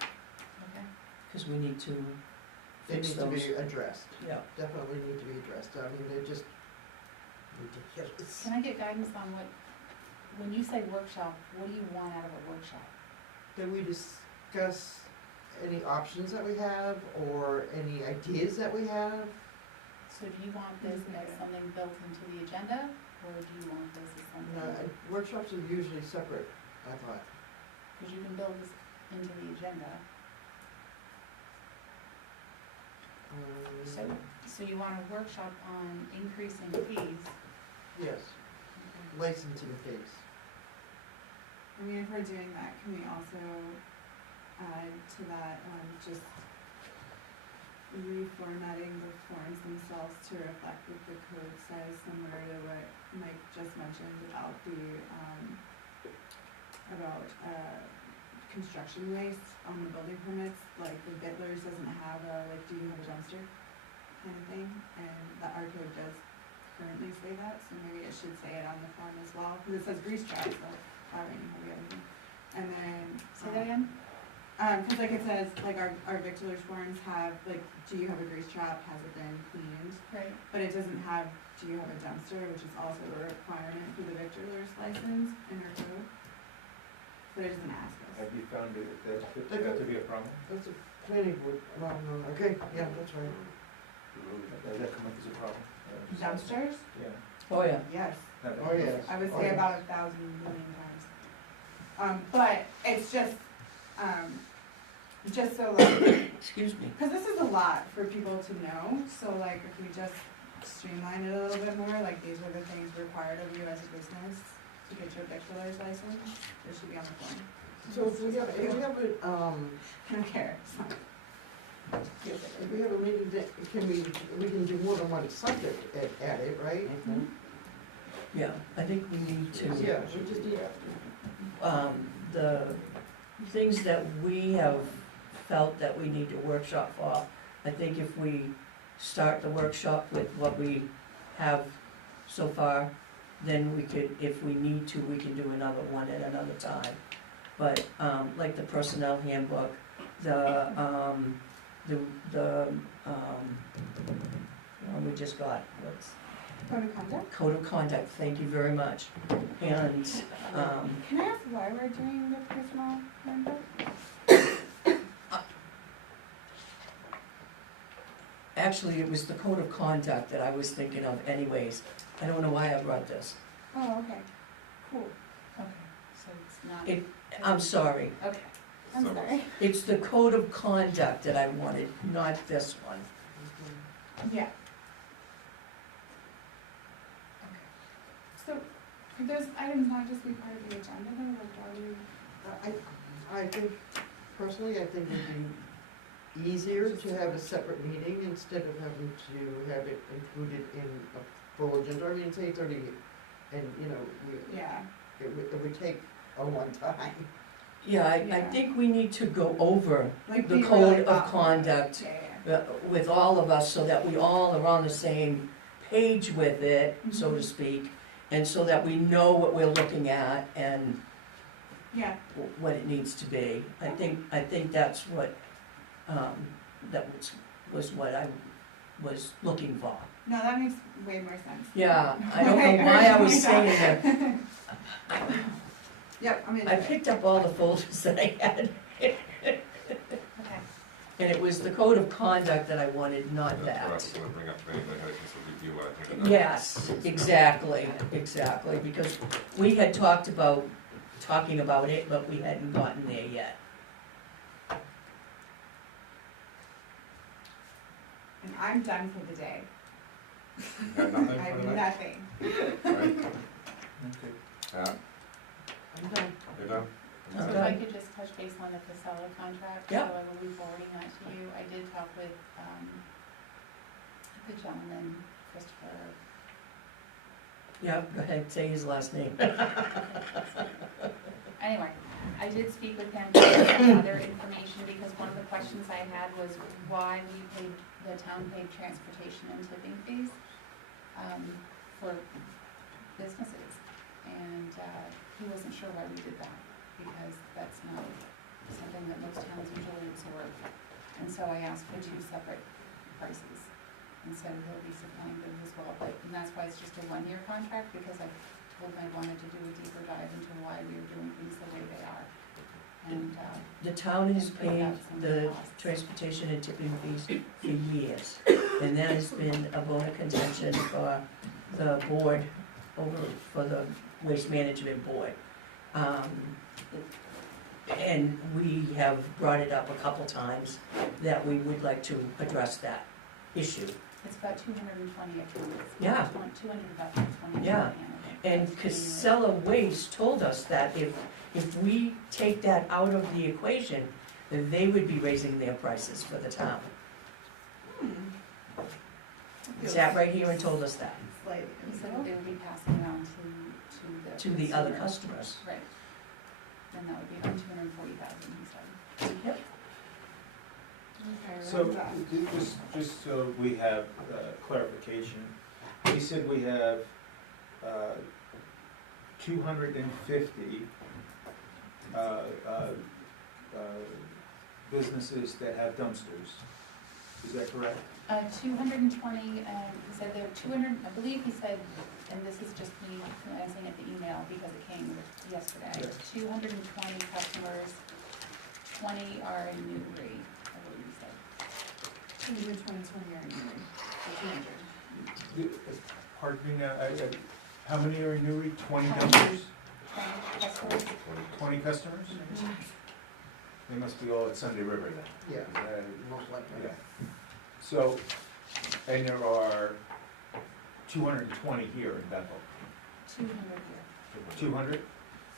Okay. because we need to They fix need to those. be addressed, Yeah, definitely need to be addressed. I mean, they're just ridiculous. Can I get guidance on when you say workshop, what do you want out of a workshop? Can we discuss any options that we have or any ideas that we have? So do you want this as something built into the agenda, or do you want this as something? Workshops are usually separate, I thought. Cause you can build this into the agenda. So you want a workshop on increasing fees? Yes, licensing fees. I mean, if we're doing that, can we also add to that, just reformatting the forms themselves to reflect what the code says, similar to what Mike just mentioned about the, construction waste on the building permits, like the Bittlers doesn't have a, like, do you have a dumpster kind of thing, and the our code does currently say that, so maybe it should say it on the form as well, because it says grease trap, so why wouldn't you have the other thing? And then, Say that again? cause like it says, like our victualers forms have, like, do you have a grease trap, has it been cleaned? Right. But it doesn't have, do you have a dumpster, which is also a requirement for the victualers license in our code. But it doesn't ask us. Have you found that to be a problem? That's a planning board, no, okay, yeah, that's right. Has that come up as a problem? Dumpsters? Yeah. Oh, yeah. Yes. Oh, yes. I would Oh, say yes. about 1,000 million times. But it's just so like, Excuse me. cause this is a lot for people to know, so like if we just streamline it a little bit more, like these are the things required of you as a business to get your victualer's license, it should be on the form. So if we have a, I don't care, it's fine. if we have a meeting, that, we can do more than one subject at it, right? Yeah, I think we need to. Yeah, we just need, The things that we have felt that we need to workshop for, I think if we start the workshop with what we have so far, then we could, if we need to, we can do another one at another time. But, like the personnel handbook, the one we just got, what's, Code of conduct? code of conduct, thank you very much. And, Can I ask why we're doing the personal handbook? actually, it was the code of conduct that I was thinking of anyways. I don't know why I brought this. Oh, okay, cool, Okay, so it's not. It- I'm sorry. Okay. I'm So- sorry. It's the code of conduct that I wanted, not this one. Yeah. So, could those items not just be part of the agenda though, like, are we? I think, personally, I think it'd be easier to have a separate meeting instead of having to have it included in a full agenda. I mean, it's 8:30, and, you know, Yeah. it would take a long time. Yeah, I Yeah. think we need to go over Like the be code really of thoughtful. conduct Yeah, with all of us so that we all are on the same page with it, so to Mhm. speak, and so that we know what we're looking at and yeah. what it needs to be. I think that's what, that was what I was looking for. No, that makes way more sense. Yeah, I don't know why I was saying that. Yep, I'm into I it. picked up all the folders that I had, Okay. and it was the code of conduct that I wanted, not That's what I that. was gonna bring up today, but I had a chance to review what I think. Yes, exactly, because we had talking about it, but we hadn't gotten there yet. And I'm done for the day. Got nothing I for have tonight? nothing. Right? Okay. I'm done. You're done? So if Okay. I could just touch base on the Casella contract, so Yeah. I will be forwarding that to you. I did talk with, the gentleman, Christopher. Yeah, go ahead, say his last name. Anyway, I did speak with him, for some other information, because one of the questions I had was why the town paid transportation and tipping fees, for businesses. And, he wasn't sure why we did that, because that's not something that most towns usually absorb. And so I asked for 2 separate prices, and so he'll be supplying those as well, and that's why it's just a 1-year contract, because I told him I wanted to do a deeper dive into why we are doing things the way they are. And, The town has and bring paid out some of the costs. transportation and tipping fees for years, and that has been a bone of contention for the board, for the Waste Management Board. And we have brought it up a couple times that we would like to address that issue. It's about 220 accounts. Yeah. 200 about 220. Yeah. And Casella Waste told us that if we take that out of the equation, then they would be raising their prices for the town. Sat right here and told us that, Slightly. He said that they would be passing it on to the other consumer. customers. Right. And that would be around 240,000, he said. Yep. So, just so we have clarification, he said we have 250 businesses that have dumpsters. Is that correct? 220, he said there were 200, I believe he said, and this is just me glancing at the email because it came yesterday. Yes. 220 customers, 20 are in Newbury, I believe he said. Even 2020 are in 200. Pardon me now, how many are in Newry? 20 dumpsters? 20 customers. 20 customers? They must be all at Sunday River then. Yeah, most likely. Yeah. So, and there are 220 here in Bethel. 200 here. 200?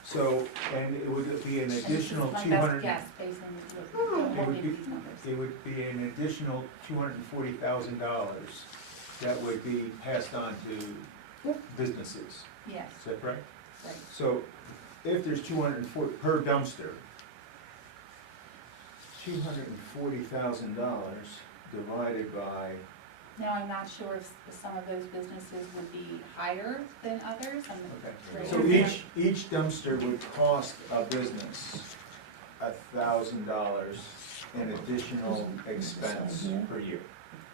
So, and it would be an And this is additional my 200, best guess based on the It would holding be- these numbers. it would be an additional $240,000 that would be passed on to businesses. Yes, Is that correct? right. So, if there's 240 per dumpster, $240,000 divided by, Now, I'm not sure if some of those businesses would be higher than others. okay. So each dumpster would cost a business $1,000 in additional expense per year.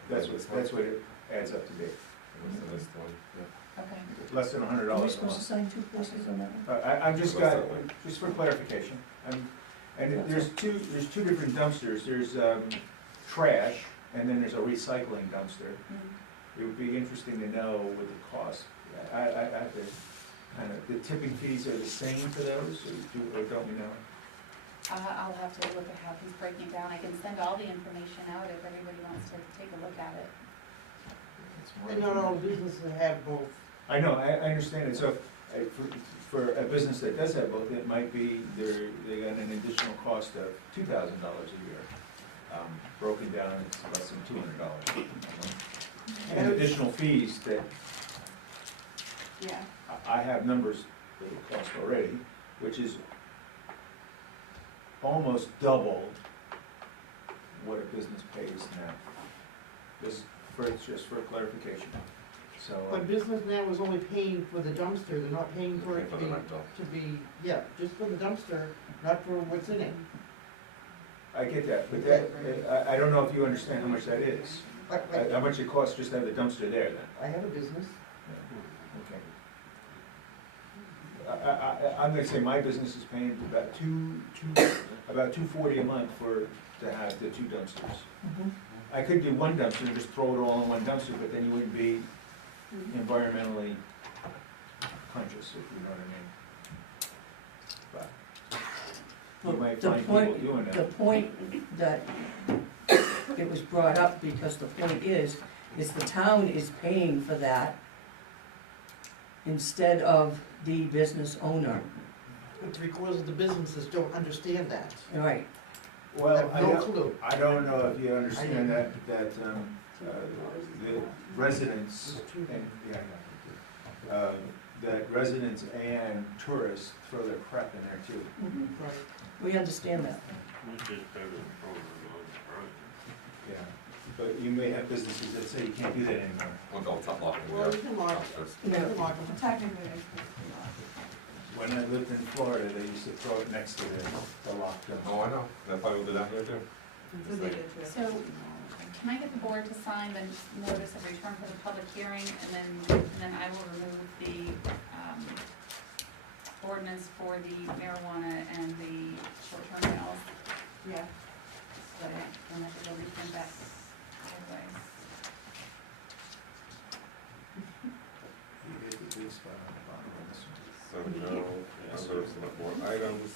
That's what it adds up to be. Okay. Less than $100 Are we a supposed to month. sign two places on that one? I'm just for clarification, and there's two different dumpsters. There's trash, and then there's a recycling dumpster. Mm. It would be interesting to know what the cost, I have to, kind of, the tipping fees are the same for those, or don't we know? I'll have to look at how he's breaking it down. I can send all the information out if everybody wants to take a look at it. And not all businesses have both. I know, I understand it, so, for a business that does have both, it might be, they got an additional cost of $2,000 a year. Broken down, it's less than $200. And additional fees that, Yeah. I have numbers that it cost already, which is almost double what a business pays now. Just for clarification. So, But business now is only paying for the dumpster, they're not paying for it to be, yeah, just for the dumpster, not for what's in it. I get that, but that, I don't know if you understand how much that is. How much it costs just to have the dumpster there then? I have a business. Okay. I'm gonna say my business is paying about about $240 a month to have the two dumpsters. I could do one dumpster and just throw it all in one dumpster, but then you wouldn't be environmentally conscious, if you know what I mean. But you might The find people doing The that. point that it was brought up, because the point is the town is paying for that instead of the business owner. It's because the businesses don't understand that. Right. Well, Have no clue. I don't know if you understand that the residents, that residents and tourists throw their crap in there too. Right. We understand that. Yeah, but you may have businesses that say you can't do that anymore. Well, you can lock it. You Yeah. can lock them. Technically, they're supposed to be locked. When I lived in Florida, they used to throw it next to the locked dumpster. Oh, I know, that's why we'll do that here too. So they did too. So, can I get the board to sign the notice of return for the public hearing, and then I will remove the, ordinance for the marijuana and the short-term rentals, Yeah. so that, and that will return back anyway. You hit the big spot on the bottom of this one. So no other select board items.